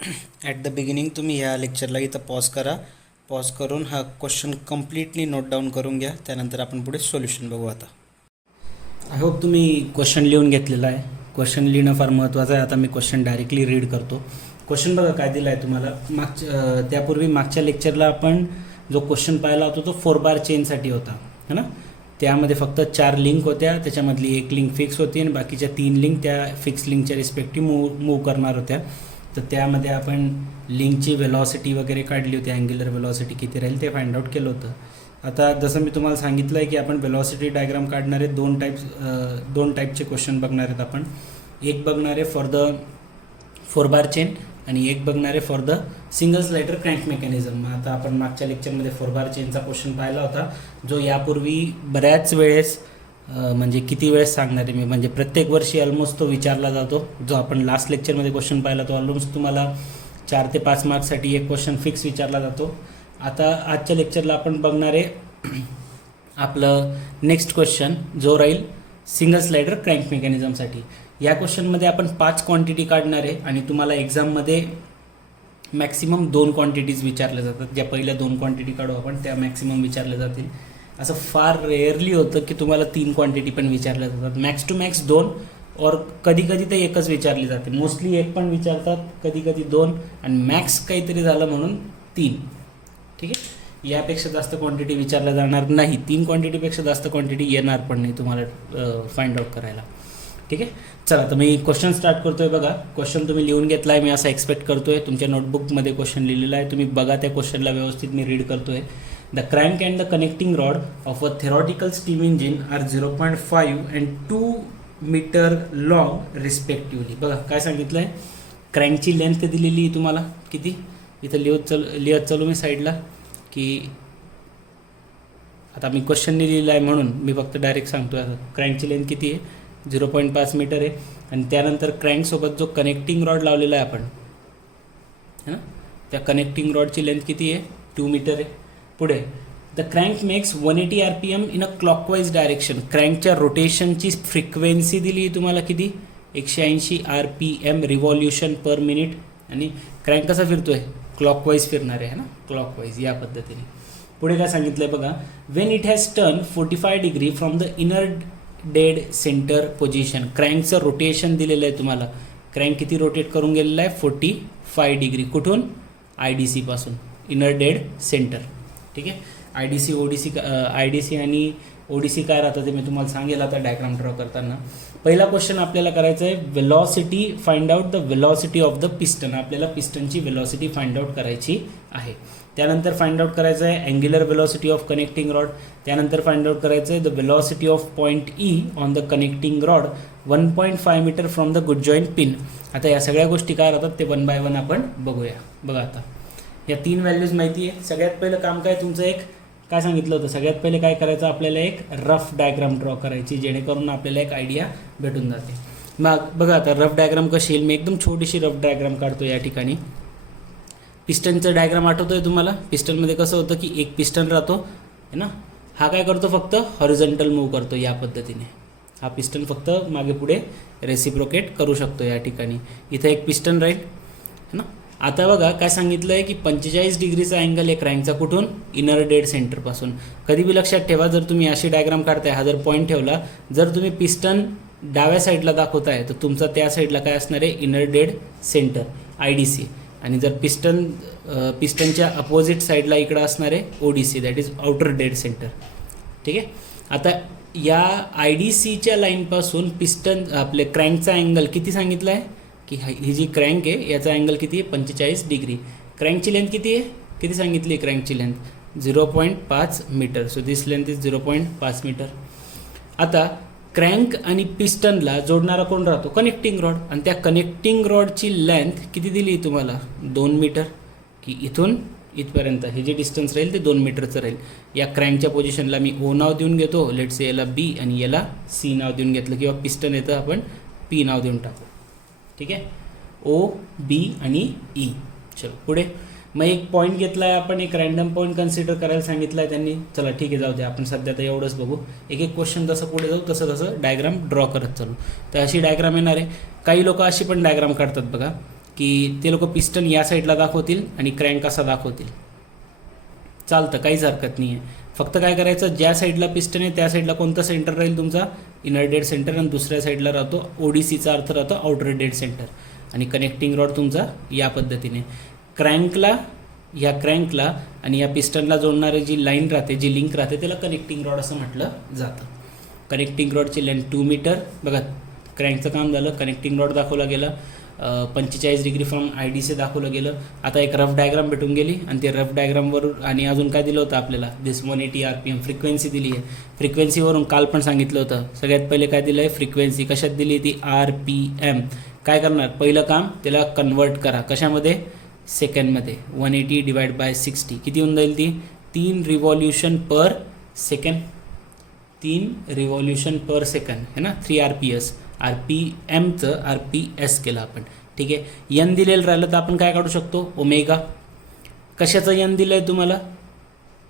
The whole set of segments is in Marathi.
ॲट द बिगिनिंग तुम्ही ह्या लेक्चरला इथं पॉज करा. पॉज करून हा क्वेश्चन कम्प्लिटली नोट डाऊन करून घ्या. त्यानंतर आपण पुढे सोल्युशन बघू. आता आय होप तुम्ही क्वेश्चन लिहून घेतलेला आहे. क्वेश्चन लिहिणं फार महत्त्वाचं आहे. आता मी क्वेश्चन डायरेक्टली रीड करतो. क्वेश्चन बघा काय दिला आहे तुम्हाला. त्यापूर्वी मागच्या लेक्चरला आपण जो क्वेश्चन पाहिला होता तो 4 बार चेनसाठी होता, है ना. त्यामध्ये फक्त 4 लिंक होत्या. त्याच्यामधली एक लिंक फिक्स होती आणि बाकीच्या 3 लिंक त्या फिक्स लिंकच्या रिस्पेक्टिव्ह मूव्ह करणार होत्या. तर त्यामध्ये आपण लिंकची वेलॉसिटी वगैरे काढली होती. अँग्युलर वेलॉसिटी किती राहील ते फाइंड आउट केलं होतं. आता जसं मी तुम्हाला सांगितलं आहे की आपण वेलॉसिटी डायग्राम काढणारे दोन टाईपचे क्वेश्चन बघणार आहेत आपण. एक बघणारे फॉर द 4 बार चेन आणि एक बघणारे for the single slider crank mechanism. आता आपण मागच्या लेक्चरमध्ये 4 बार चेनचा क्वेश्चन पाहिला होता, जो यापूर्वी बऱ्याच वेळेस म्हणजे किती वेळेस सांगणार आहे मी, म्हणजे प्रत्येक वर्षी ऑलमोस्ट तो विचारला जातो. जो आपण लास्ट लेक्चरमध्ये क्वेश्चन पाहिला तो ऑलमोस्ट तुम्हाला 4 ते 5 मार्क्ससाठी एक क्वेश्चन फिक्स विचारला जातो. आता आजच्या लेक्चरला आपण बघणार आहे आपलं नेक्स्ट क्वेश्चन, जो राहील सिंगल स्लाइडर क्रँक मेकॅनिझमसाठी. या क्वेश्चनमध्ये आपण 5 क्वांटिटी काढणार आहे आणि तुम्हाला एक्झाममध्ये मॅक्सिमम 2 क्वांटिटीज विचारल्या जातात. ज्या पहिल्या 2 क्वांटिटी काढू आपण त्या मॅक्सिमम विचारल्या जातील. असं फार रेअरली होतं की तुम्हाला 3 क्वांटिटी पण विचारल्या जातात. मॅक्स टू मॅक्स 2 और कधी कधी तर एकच विचारली जाते. मोस्टली एक पण विचारतात, कधी कधी 2 आणि मॅक्स काहीतरी झालं म्हणून 3. ठीक आहे, यापेक्षा जास्त क्वांटिटी विचारल्या जाणार नाही. 3 क्वांटिटीपेक्षा जास्त क्वांटिटी येणार पण नाही तुम्हाला फाइंड आउट करायला. ठीक आहे, चला तर मी क्वेश्चन स्टार्ट करतो आहे. बघा क्वेश्चन तुम्ही लिहून घेतला आहे, मी असं एक्सपेक्ट करतो आहे. तुमच्या नोटबुकमध्ये क्वेश्चन लिहिलेला आहे, तुम्ही बघा त्या क्वेश्चनला व्यवस्थित. मी रीड करतो आहे. The crank and the connecting rod of a theoretical steam engine are 0.5 and 2 meter long respectively. बघा काय सांगितलं आहे. क्रँकची लेंथ दिलेली आहे तुम्हाला किती. इथं लिहत चालू मी साईडला की आता मी क्वेश्चनने लिहिलं आहे म्हणून मी फक्त डायरेक्ट सांगतो आहे. क्रँकची लेंथ किती आहे, 0.5 मीटर आहे. आणि त्यानंतर क्रँकसोबत जो कनेक्टिंग रॉड लावलेला आहे आपण, है ना, त्या कनेक्टिंग रॉडची लेंथ किती आहे, 2 मीटर आहे. पुढे the crank makes 180 RPM in a clockwise direction. क्रँकच्या रोटेशनची फ्रिक्वेन्सी दिली आहे तुम्हाला किती, 180 RPM रिव्हॉल्युशन पर मिनिट. आणि क्रँक कसा फिरतो आहे, क्लॉकवाईज फिरणार आहे ना, क्लॉकवाईज या पद्धतीने. पुढे काय सांगितलं आहे बघा. When it has turn 45 degree from the inner dead centre position. क्रँकचं रोटेशन दिलेलं आहे तुम्हाला. क्रँक किती रोटेट करून गेलेलं आहे, 45 डिग्री. कुठून, IDC पासून, इनर डेड सेंटर. ठीक आहे, IDC आणि ODC काय राहतं ते मी तुम्हाला सांगेल आता डायग्राम ड्रॉ करताना. पहिला क्वेश्चन आपल्याला करायचा आहे, velocity find out the velocity of the piston. आपल्याला पिस्टनची वेलॉसिटी फाइंड आउट करायची आहे. त्यानंतर फाइंड आउट करायचं आहे angular velocity of connecting rod. त्यानंतर फाइंड आउट करायचं आहे the velocity of point E on the connecting rod 1.5 meter from the good joint pin. आता या सगळ्या गोष्टी काय राहतात ते 1 बाय 1 आपण बघूया. बघा आता या 3 व्हॅल्यूज माहिती आहे. सगळ्यात पहिलं काम काय तुमचं, एक काय सांगितलं होतं, सगळ्यात पहिले काय करायचं आपल्याला, एक रफ डायग्राम ड्रॉ करायची, जेणेकरून आपल्याला एक आयडिया भेटून जाते. मग बघा आता रफ डायग्राम कशी येईल. मी एकदम छोटीशी रफ डायग्राम काढतो या ठिकाणी. पिस्टनचं डायग्राम आठवतो आहे तुम्हाला. पिस्टनमध्ये कसं होतं की एक पिस्टन राहतो है ना. हा काय करतो, फक्त हॉरिझॉन्टल मूव्ह करतो या पद्धतीने. हा पिस्टन फक्त मागे पुढे रेसिप्रोकेट करू शकतो या ठिकाणी. इथं एक पिस्टन राहील है ना. आता बघा काय सांगितलं आहे की 45 डिग्रीचा अँगल आहे क्रँकचा. कुठून, इनर डेड सेंटरपासून. कधी बी लक्षात ठेवा, जर तुम्ही अशी डायग्राम काढताय, हा जर पॉईंट ठेवला, जर तुम्ही पिस्टन डाव्या साईडला दाखवताय तर तुमचा त्या साईडला काय असणार आहे, इनर डेड सेंटर IDC. आणि जर पिस्टनच्या अपोजिट साईडला इकडं असणार आहे ODC, that is outer dead centre. ठीक आहे, आता या IDCच्या लाईनपासून पिस्टन आपले क्रँकचा अँगल किती सांगितला आहे की ही जी क्रँक आहे याचा अँगल किती आहे, 45 डिग्री. क्रँकची लेंथ किती आहे, किती सांगितली आहे क्रँकची length, 0.5 metre. So this length is 0.5 metre. आता क्रँक आणि पिस्टनला जोडणारा कोण राहतो, कनेक्टिंग रॉड. आणि त्या कनेक्टिंग रॉडची लेंथ किती दिली तुम्हाला, 2 मीटर. की इथून इथपर्यंत हे जे डिस्टन्स राहील ते 2 मीटरचं राहील. या क्रँकच्या पोझिशनला मी O नाव देऊन घेतो, लेट्स याला B आणि याला C नाव देऊन घेतलं, किंवा पिस्टन येतं आपण P नाव देऊन टाकू. ठीक आहे, O, B आणि E. चलो पुढे. मग एक पॉईंट घेतला आहे आपण, एक रॅन्डम पॉईंट कन्सिडर करायला सांगितलं आहे त्यांनी. चला ठीक आहे, जाऊ दे, आपण सध्या तर एवढंच बघू. एक एक क्वेश्चन जसं पुढे जाऊ तसं तसं डायग्राम ड्रॉ करत चालू. तर अशी डायग्राम येणार आहे. काही लोक अशी पण डायग्राम काढतात बघा की ते लोक पिस्टन या साईडला दाखवतील आणि क्रँक असा दाखवतील, चालतं, काहीच हरकत नाही आहे. फक्त काय करायचं, ज्या साईडला पिस्टन आहे त्या साईडला कोणता सेंटर राहील तुमचा, इनर डेड सेंटर, आणि दुसऱ्या साईडला राहतो ODCचा अर्थ राहतो आउटर डेड सेंटर. आणि कनेक्टिंग रॉड तुमचा या पद्धतीने या क्रँकला आणि या पिस्टनला जोडणारी जी लाईन राहते, जी लिंक राहते, त्याला कनेक्टिंग रॉड असं म्हटलं जातं. कनेक्टिंग रॉडची लेंथ 2 मीटर. बघा, क्रँकचं काम झालं, कनेक्टिंग रॉड दाखवला गेला, 45 डिग्री फ्रॉम IDC दाखवलं गेलं. आता एक रफ डायग्राम भेटून गेली आणि ते रफ डायग्रामवरून आणि अजून काय दिलं होतं आपल्याला, दिस 180 RPM फ्रिक्वेन्सी दिली आहे. फ्रिक्वेन्सीवरून काल पण सांगितलं होतं, सगळ्यात पहिले काय दिलं आहे, फ्रिक्वेन्सी. कशात दिली ती, RPM. काय करणार, पहिलं काम त्याला कन्वर्ट करा, कशामध्ये, सेकंडमध्ये. 180 डिवाइड बाय 60 किती होऊन जाईल ती, 3 रिव्हॉल्युशन पर सेकंड. 3 रिव्हॉल्युशन पर सेकंड है ना, 3 RPS. RPMचं RPS केलं आपण, ठीक आहे. यन दिलेलं राहिलं तर आपण काय काढू शकतो, ओमेगा. कशाचं यन दिलं आहे तुम्हाला,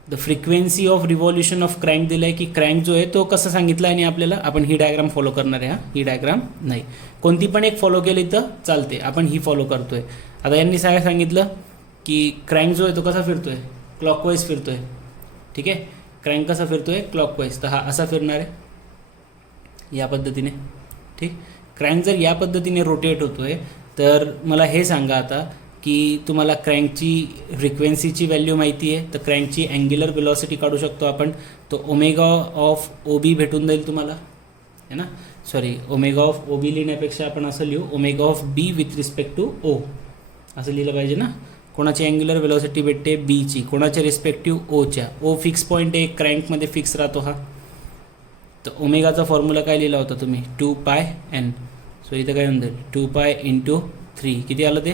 the frequency of revolution of crank दिलं आहे, की क्रँक जो आहे तो कसं सांगितलं आहे. आणि आपल्याला, आपण ही डायग्राम फॉलो करणार आहे, ही डायग्राम नाही, कोणती पण एक फॉलो केली तर चालते, आपण ही फॉलो करतो आहे. आता यांनी काय सांगितलं की क्रँक जो आहे तो कसा फिरतो आहे, क्लॉकवाईज फिरतो आहे, ठीक आहे. क्रँक कसा फिरतो आहे, क्लॉकवाईज. तर हा असा फिरणार आहे या पद्धतीने, ठीक. क्रँक जर या पद्धतीने रोटेट होतो आहे, तर मला हे सांगा आता की तुम्हाला क्रँकची फ्रिक्वेन्सीची व्हॅल्यू माहिती आहे, तर क्रँकची अँग्युलर वेलॉसिटी काढू शकतो आपण. तो ओमेगा ऑफ OB भेटून जाईल तुम्हाला, है ना. सॉरी, ओमेगा ऑफ OB लिहिण्यापेक्षा आपण असं लिहू, omega of B with respect to O असं लिहिलं पाहिजे ना. कोणाची अँग्युलर वेलॉसिटी भेटते, Bची, कोणाच्या रिस्पेक्टिव्ह Oच्या. O फिक्स पॉईंट आहे, क्रँकमध्ये फिक्स राहतो हा. तर ओमेगाचा फॉर्म्युला काय लिहिला होता तुम्ही, 2πn. सो इथं काय होऊन जाईल, 2π × 3 किती आलं ते,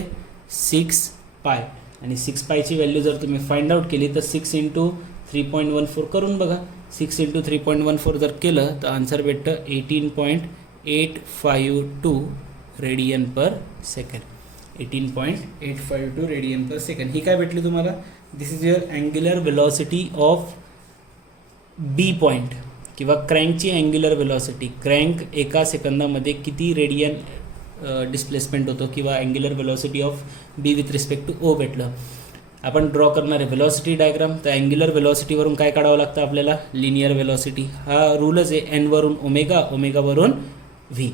6π. आणि 6πची व्हॅल्यू जर तुम्ही फाइंड आउट केली तर 6 × 3.14 करून बघा. 6 × 3.14 जर केलं तर आन्सर भेटतं 18.852 radian per second. 18.852 radian per second. ही काय भेटली तुम्हाला, this is your angular velocity of B point किंवा क्रँकची अँग्युलर वेलॉसिटी. क्रँक एका सेकंदामध्ये किती रेडियन डिस्प्लेसमेंट होतो किंवा angular velocity of B with respect to O भेटलं. आपण ड्रॉ करणार आहे वेलॉसिटी डायग्राम. तर अँग्युलर वेलॉसिटीवरून काय काढावं लागतं आपल्याला, लिनियर वेलॉसिटी. हा रूलच आहे, N वरून ओमेगा, ओमेगावरून V.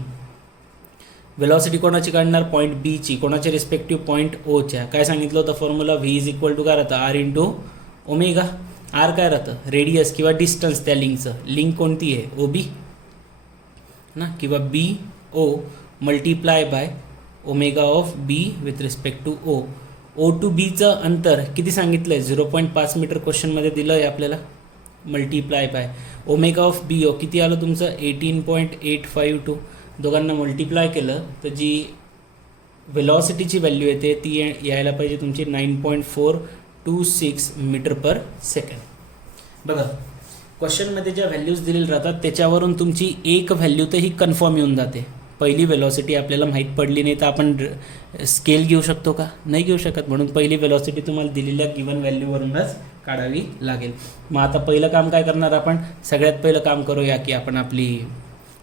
वेलॉसिटी कोणाची काढणार, पॉईंट Bची, कोणाच्या रिस्पेक्टिव्ह पॉईंट Oच्या. काय सांगितलं होतं formula, V is equal to काय राहतं, R × ओमेगा. R काय राहतं, रेडियस किंवा डिस्टन्स त्या लिंकचं. लिंक कोणती आहे, OB ना, किंवा BO multiply by omega of B with respect to O. O to Bचं अंतर किती सांगितलं आहे, 0.5 मीटर क्वेश्चनमध्ये दिलं आहे आपल्याला. Multiply by omega of BO किती आलं तुमचं, 18.852. दोघांना मल्टिप्लाय केलं तर जी वेलॉसिटीची व्हॅल्यू येते ती यायला पाहिजे तुमची 9.426 मीटर पर सेकंड. बघा, क्वेश्चनमध्ये ज्या व्हॅल्यूज दिलेल्या राहतात त्याच्यावरून तुमची एक व्हॅल्यू तर ही कन्फर्म येऊन जाते. पहिली वेलॉसिटी आपल्याला माहीत पडली नाही तर आपण स्केल घेऊ शकतो का, नाही घेऊ शकत. म्हणून पहिली वेलॉसिटी तुम्हाला दिलेल्या गिवन व्हॅल्यूवरूनच काढावी लागेल. मग आता पहिलं काम काय करणार आपण, सगळ्यात पहिलं काम करूया की आपण आपली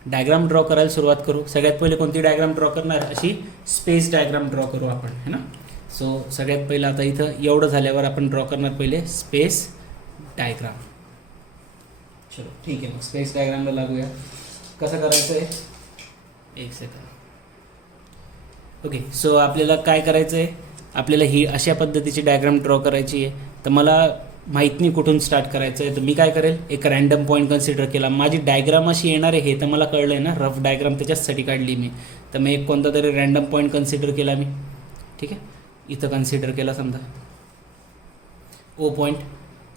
डायग्राम ड्रॉ करायला सुरुवात करू. सगळ्यात पहिले कोणती डायग्राम ड्रॉ करणार, अशी स्पेस डायग्राम ड्रॉ करू आपण, है ना. सो सगळ्यात पहिलं आता इथं एवढं झाल्यावर आपण ड्रॉ करणार पहिले स्पेस डायग्राम. चलो ठीक आहे, मग स्पेस डायग्रामला लागूया. कसं करायचं आहे, एक सेकंड. ओके, सो आपल्याला काय करायचं आहे, आपल्याला ही अशा पद्धतीची डायग्राम ड्रॉ करायची आहे. तर मला माहीत नाही कुठून स्टार्ट करायचं आहे, तर मी काय करेल, एक रँडम पॉईंट कन्सिडर केला. माझी डायग्राम अशी येणार आहे हे तर मला कळलं आहे ना, रफ डायग्राम त्याच्यासाठी काढली मी. तर मी एक कोणता तरी रँडम पॉईंट कन्सिडर केला मी, ठीक आहे. इथं कन्सिडर केला समजा O पॉईंट.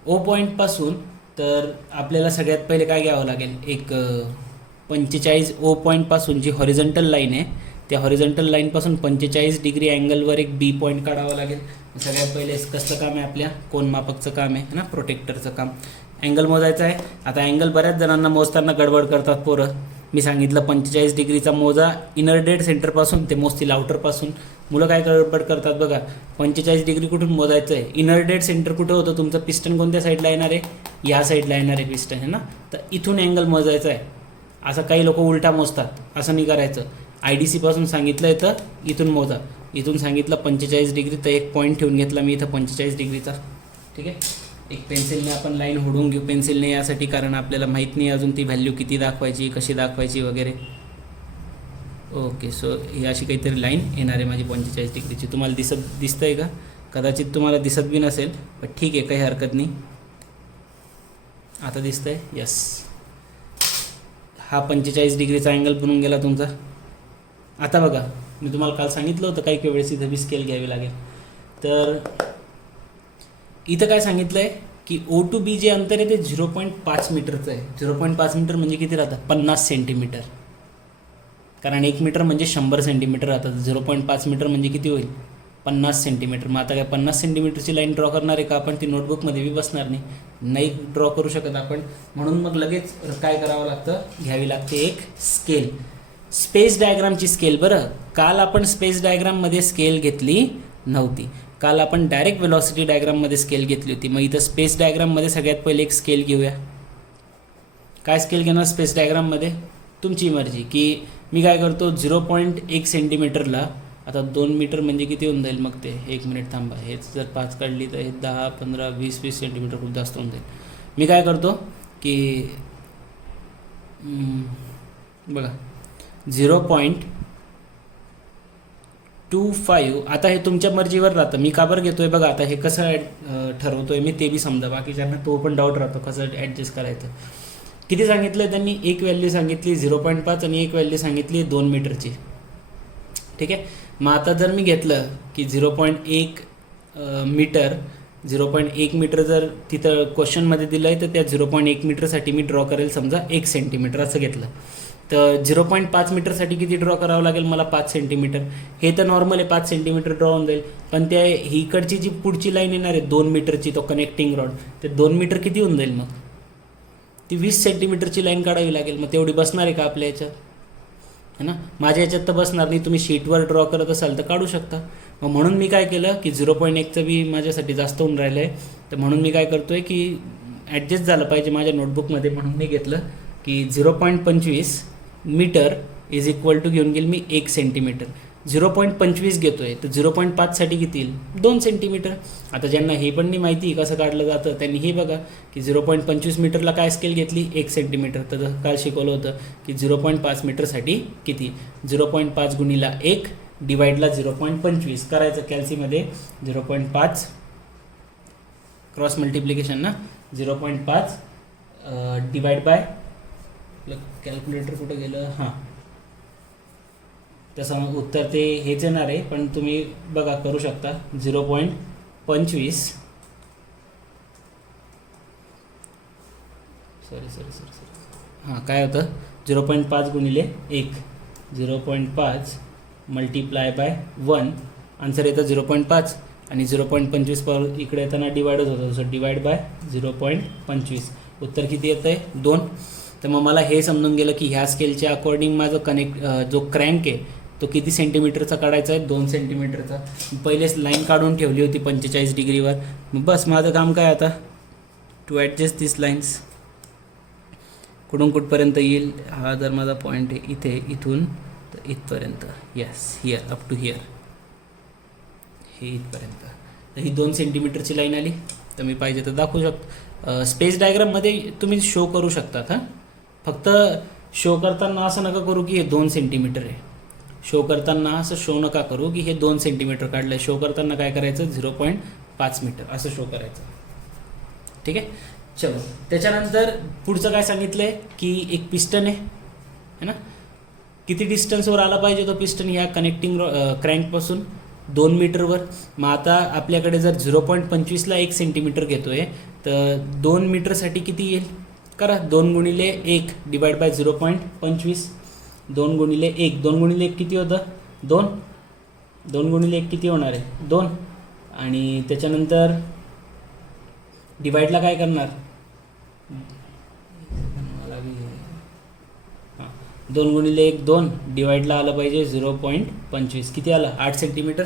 O पॉईंटपासून तर आपल्याला सगळ्यात पहिले काय घ्यावं लागेल, एक 45 O पॉईंटपासून जी हॉरिझॉन्टल लाईन आहे त्या हॉरिझॉन्टल लाईनपासून 45 डिग्री अँगलवर एक B पॉईंट काढावा लागेल. सगळ्यात पहिले कसलं काम आहे, आपल्या कोनमापकचं काम आहे ना, प्रोटेक्टरचं काम. अँगल मोजायचा आहे. आता अँगल बऱ्याच जणांना मोजताना गडबड करतात पोरं. मी सांगितलं 45 डिग्रीचा मोजा इनर डेड सेंटरपासून ते मोजतील आउटरपासून. मुलं काय गडबड करतात बघा, 45 डिग्री कुठून मोजायचं आहे, इनर डेड सेंटर कुठं होतं तुमचं, पिस्टन कोणत्या साईडला येणार आहे, या साईडला येणार आहे पिस्टन, है ना. तर इथून अँगल मोजायचा आहे. असं काही लोक उलटा मोजतात, असं नाही करायचं. IDC पासून सांगितलं आहे तर इथून मोजा. इथून सांगितलं 45 डिग्री, तर एक पॉईंट ठेवून घेतला मी इथं 45 डिग्रीचा. ठीक आहे, एक पेन्सिलने आपण लाईन होडून घेऊ. पेन्सिलने यासाठी कारण आपल्याला माहीत नाही अजून ती व्हॅल्यू किती दाखवायची, कशी दाखवायची वगैरे. ओके, सो ही अशी काहीतरी लाईन येणार आहे माझी 45 डिग्रीची. तुम्हाला दिसतं आहे का? कदाचित तुम्हाला दिसत बी नसेल, पण ठीक आहे, काही हरकत नाही. आता दिसतं आहे? यस, हा 45 डिग्रीचा अँगल बनून गेला तुमचा. आता बघा, मी तुम्हाला काल सांगितलं होतं काही वेळेस इथं बी स्केल घ्यावी लागेल. तर इथं काय सांगितलं आहे की O to B जे अंतर आहे ते 0.5 मीटरचं आहे. 0.5 मीटर म्हणजे किती राहतं? 50 सेंटीमीटर. कारण 1 मीटर म्हणजे 100 सेंटीमीटर राहतात. 0.5 मीटर म्हणजे किती होईल? 50 सेंटीमीटर. मग आता काय 50 सेंटीमीटरची लाईन ड्रॉ करणार आहे का आपण? ती नोटबुकमध्ये बी बसणार नाही ड्रॉ करू शकत आपण. म्हणून मग लगेच काय करावं लागतं? घ्यावी लागते एक स्केल, स्पेस डायग्रामची स्केल. बरं, काल आपण स्पेस डायग्राममध्ये स्केल घेतली नव्हती. काल आपण डायरेक्ट वेलॉसिटी डायग्राममध्ये स्केल घेतली होती. मग इथं स्पेस डायग्राममध्ये सगळ्यात पहिले एक स्केल घेऊया. काय स्केल घेणार स्पेस डायग्राममध्ये? तुमची मर्जी. की मी काय करतो, 0.1 सेंटीमीटरला, आता 2 मीटर म्हणजे किती होऊन जाईल मग ते? 1 मिनिट थांबा, हेच जर 5 काढली तर हे 10, 15, 20 सेंटीमीटर खूप जास्त होऊन जाईल. मी काय करतो की बघा 0.25. आता हे तुमच्या मर्जीवर राहतं. मी का बरं घेतो आहे बघा. आता हे कसं ठरवतो आहे मी ते बी समजा, बाकीच्यांना तो पण डाऊट राहतो कसं ॲडजस्ट करायचं. किती सांगितलं त्यांनी? एक व्हॅल्यू सांगितली 0.5 आणि एक व्हॅल्यू सांगितली 2 मीटरची. ठीक आहे, मग आता जर मी घेतलं की 0.1 मीटर, 0.1 मीटर जर तिथं क्वेश्चनमध्ये दिलं आहे, तर त्या 0.1 मीटरसाठी मी ड्रॉ करेल समजा 1 सेंटीमीटर असं घेतलं. तर 0.5 मीटरसाठी किती ड्रॉ करावं लागेल मला? 5 सेंटीमीटर. हे तर नॉर्मल आहे, 5 सेंटीमीटर ड्रॉ होऊन जाईल. पण त्या इकडची जी पुढची लाईन येणार आहे 2 मीटरची, तो कनेक्टिंग रॉड, ते 2 मीटर किती होऊन जाईल मग? ती 20 सेंटीमीटरची लाईन काढावी लागेल. मग तेवढी बसणार आहे का आपल्या याच्यात? है ना, माझ्या याच्यात तर बसणार नाही. तुम्ही शीटवर ड्रॉ करत असाल तर काढू शकता. मग म्हणून मी काय केलं की 0.1चं बी माझ्यासाठी जास्त होऊन राहिलं आहे, तर म्हणून मी काय करतो आहे की ॲडजस्ट झालं पाहिजे माझ्या नोटबुकमध्ये, म्हणून मी घेतलं की 0.25 मीटर इज इक्वल टू घेऊन गेल मी 1 सेंटीमीटर. 0.25 घेतो आहे, तर 0.5साठी किती येईल? 2 सेंटीमीटर. आता ज्यांना हे पण नाही माहिती कसं काढलं जातं त्यांनी हे बघा की 0.25 मीटरला काय स्केल घेतली? 1 सेंटीमीटर. तर काल शिकवलं होतं की 0.5 मीटरसाठी किती? 0.5 गुणिला 1 डिवाईडला 0.25 करायचं कॅल्सीमध्ये. 0.5 क्रॉस मल्टिप्लिकेशन ना, 0.5 डिवाइड बाय, कॅल्क्युलेटर कुठं गेलं? हां, तसं उत्तर ते हेच येणार आहे, पण तुम्ही बघा करू शकता. 0.25 सॉरी हां, काय होतं? 0.5 गुणिले 1, 0.5 मल्टिप्लाय बाय 1, आन्सर येतं 0.5. आणि 0.25 पर इकडे येताना डिवाइडच होतं, सो डिवाइड बाय 0.25. उत्तर किती येतं आहे? 2. तर मग मला हे समजून गेलं की ह्या स्केलच्या अकॉर्डिंग माझं जो क्रँक आहे तो किती सेंटीमीटरचा काढायचा आहे? 2 सेंटीमीटरचा. पहिलेच लाईन काढून ठेवली होती 45 डिग्रीवर. मग बस माझं काम काय आता? To adjust this lines. कुठून कुठपर्यंत येईल? हा जर माझा पॉईंट आहे इथे, इथून तर इथपर्यंत. Yes, here up to here, हे इथपर्यंत. तर ही 2 सेंटीमीटरची लाईन आली. तर मी पाहिजे तर दाखवू शकतो. स्पेस डायग्राममध्ये तुम्ही शो करू शकतात. हां, फक्त शो करताना असं नका करू की हे 2 सेंटीमीटर आहे. शो करताना असं शो नका करू की हे 2 सेंटीमीटर काढलं आहे. शो करताना काय करायचं? 0.5 मीटर असं शो करायचं. ठीक आहे, चलो. त्याच्यानंतर पुढचं काय सांगितलं आहे की एक पिस्टन आहे, है ना. किती डिस्टन्सवर आला पाहिजे तो पिस्टन ह्या कनेक्टिंग क्रँकपासून? 2 मीटरवर. मग आता आपल्याकडे जर 0.25ला 1 सेंटीमीटर घेतो आहे, तर 2 मीटरसाठी किती येईल? करा, 2 गुणिले 1 डिवाइड बाय 0.25. 2 गुणिले 1, 2 गुणिले 1 किती होतं? 2. 2 गुणिले 1 किती होणार आहे? 2. आणि त्याच्यानंतर डिवाइडला काय करणार? 2 गुणिले 1 2, डिवाइडला आलं पाहिजे 0.25. किती आलं? 8 सेंटीमीटर.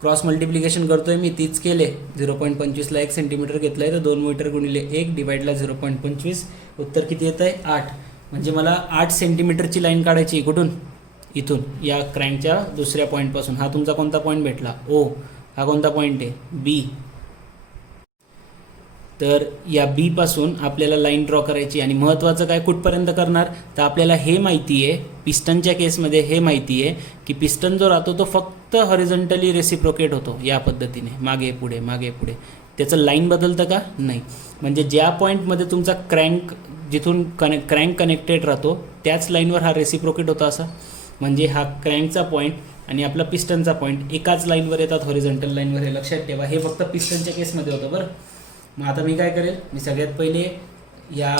क्रॉस मल्टिप्लिकेशन करतो आहे मी, तीच केले. 0.25ला 1 सेंटीमीटर घेतलं आहे, तर 2 मीटर गुणिले 1 डिवाइडला 0.25. उत्तर किती येतं आहे? 8. म्हणजे मला 8 सेंटीमीटरची लाईन काढायची. कुठून? इथून या क्रँकच्या दुसऱ्या पॉईंटपासून हा तुमचा कोणता पॉईंट भेटला ओ, हा कोणता पॉईंट आहे बी. तर या बी पासून आपल्याला लाईन ड्रॉ करायची आणि महत्त्वाचं काय कुठपर्यंत करणार तर आपल्याला हे माहिती आहे पिस्टनच्या केसमध्ये हे माहिती आहे की पिस्टन जो राहतो तो फक्त हॉरिझॉन्टली रेसिप्रोकेट होतो या पद्धतीने मागे पुढे मागे पुढे. त्याचं लाईन बदलतं का नाही. म्हणजे ज्या पॉईंटमध्ये तुमचा क्रँक जिथून क्रँक कनेक्टेड राहतो त्याच लाईनवर हा रेसिप्रोकेट होता असा. म्हणजे हा क्रँकचा पॉईंट आणि आपला पिस्टनचा पॉईंट एकाच लाईनवर येतात हॉरिझॉन्टल लाईनवर. हे लक्षात ठेवा. हे फक्त पिस्टनच्या केसमध्ये होतं बरं. मग आता मी काय करेल मी सगळ्यात पहिले या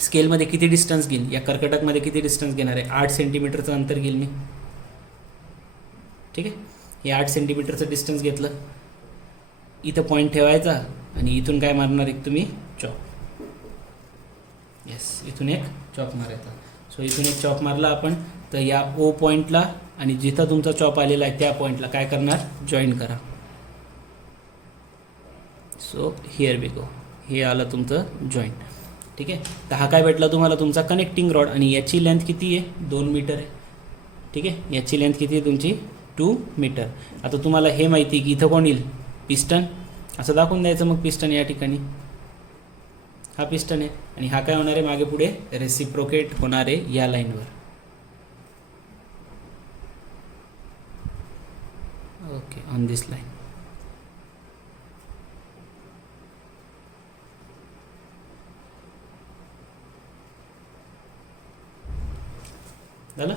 स्केलमध्ये किती डिस्टन्स घेईन या कर्कटकमध्ये किती डिस्टन्स घेणार आहे 8 सेंटीमीटरचं अंतर घेईल मी. ठीक आहे. हे 8 सेंटीमीटरचं डिस्टन्स घेतलं. इथं पॉईंट ठेवायचा आणि इथून काय मारणार एक तुम्ही चॉप. येस इथून एक चॉप मारायचा. सो इथून एक चॉप मारला आपण तर या ओ पॉईंटला आणि जिथं तुमचा चॉप आलेला आहे त्या पॉईंटला काय करणार जॉईन करा. So here we go. हे आलं तुमचं जॉईंट. ठीक आहे. तर हा काय भेटला तुम्हाला तुमचा कनेक्टिंग रॉड आणि याची लेंथ किती आहे 2 मीटर आहे. ठीक आहे. याची लेंथ किती आहे तुमची 2 मीटर. आता तुम्हाला हे माहिती आहे की इथं कोण येईल पिस्टन असं दाखवून द्यायचं. मग पिस्टन या ठिकाणी हा पिस्टन आहे आणि हा काय होणार आहे मागे पुढे रेसिप्रोकेट होणार आहे या लाईनवर. Okay on this line. झालं.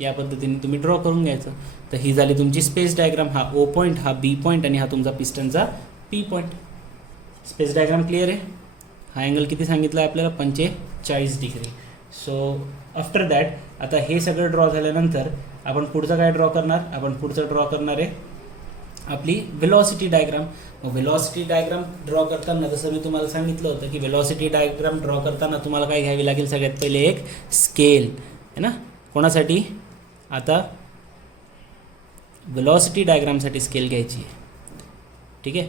या पद्धतीने तुम्ही ड्रॉ करून घ्यायचं. तर ही झाली तुमची स्पेस डायग्राम. हा ओ पॉईंट हा बी पॉईंट आणि हा तुमचा पिस्टनचा P point. Space diagram clear आहे. हा अँगल किती सांगितला आहे आपल्याला 45 डिग्री. सो आफ्टर दॅट आता हे सगळं ड्रॉ झाल्यानंतर आपण पुढचं काय ड्रॉ करणार आपण पुढचं ड्रॉ करणार आहे आपली velocity diagram. Velocity diagram draw करताना जसं मी तुम्हाला सांगितलं होतं की व्हेलॉसिटी डायग्राम ड्रॉ करताना तुम्हाला काय घ्यावी लागेल सगळ्यात पहिले एक स्केल है ना. कोणासाठी आता व्हेलॉसिटी डायग्रामसाठी स्केल घ्यायची आहे. ठीक आहे.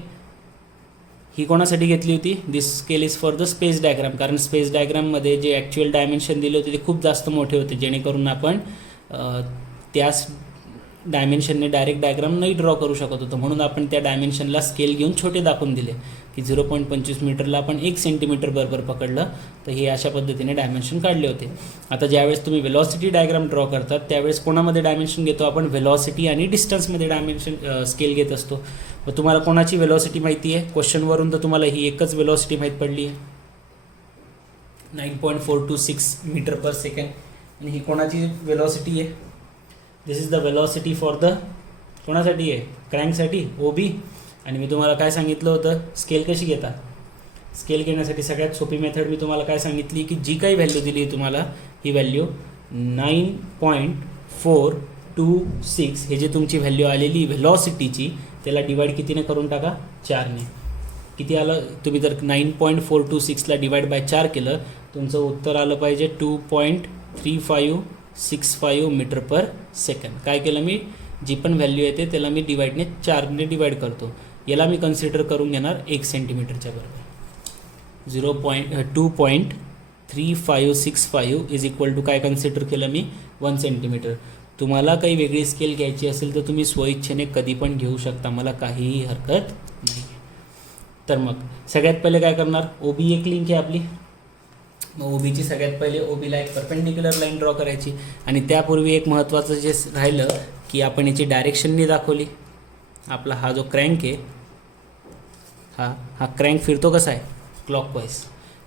ही कोणासाठी घेतली होती this scale is for the space diagram. कारण स्पेस डायग्राममध्ये जे ॲक्च्युअल डायमेन्शन दिले होते ते खूप जास्त मोठे होते जेणेकरून आपण त्याच डायमेन्शनने डायरेक्ट डायग्राम नाही ड्रॉ करू शकत होतो. म्हणून आपण त्या डायमेन्शनला स्केल घेऊन छोटे दाखवून दिले की 0.25 मीटरला आपण 1 सेंटीमीटर बरोबर पकडलं. तर हे अशा पद्धतीने डायमेन्शन काढले होते. आता ज्यावेळेस तुम्ही व्हेलॉसिटी डायग्राम ड्रॉ करतात त्यावेळेस कोणामध्ये डायमेन्शन घेतो आपण व्हेलॉसिटी आणि डिस्टन्समध्ये डायमेन्शन स्केल घेत असतो. मग तुम्हाला कोणाची व्हेलॉसिटी माहिती आहे क्वेश्चनवरून तर तुम्हाला ही एकच व्हेलॉसिटी माहीत पडली आहे 9.426 मीटर पर सेकंड. आणि ही कोणाची व्हेलॉसिटी आहे this is the velocity for the कोणासाठी आहे क्रँकसाठी ओ बी. आणि मी तुम्हाला काय सांगितलं होतं स्केल कशी घेतात. स्केल घेण्यासाठी सगळ्यात सोपी मेथड मी तुम्हाला काय सांगितली की जी काही व्हॅल्यू दिली तुम्हाला ही व्हॅल्यू 9.426 हे जे तुमची व्हॅल्यू आलेली व्हेलॉसिटीची त्याला डिवाईड कितीने करून टाका 4ने. किती आलं तुम्ही जर 9.426ला डिवाईड बाय 4 केलं तुमचं उत्तर आलं पाहिजे 2.3565 मीटर पर सेकंड. काय केलं मी जी पण व्हॅल्यू येते त्याला मी डिवाईडने 4ने डिवाईड करतो. याला मी कन्सिडर करून घेणार 1 सेंटीमीटरच्या बरोबर. 2.3565 इज इक्वल टू काय कन्सिडर केलं मी 1 सेंटीमीटर. तुम्हाला काही वेगळी स्केल घ्यायची असेल तर तुम्ही स्वइच्छेने कधी पण घेऊ शकता. मला काहीही हरकत नाही. तर मग सगळ्यात पहिले काय करणार ओबी एक लिंक आहे आपली. मग ओबीची सगळ्यात पहिले ओबीला एक परपेंडिक्युलर लाईन ड्रॉ करायची. आणि त्यापूर्वी एक महत्त्वाचं जे राहिलं की आपण याची डायरेक्शननी दाखवली. आपला हा जो क्रँक आहे हा क्रँक फिरतो कसा आहे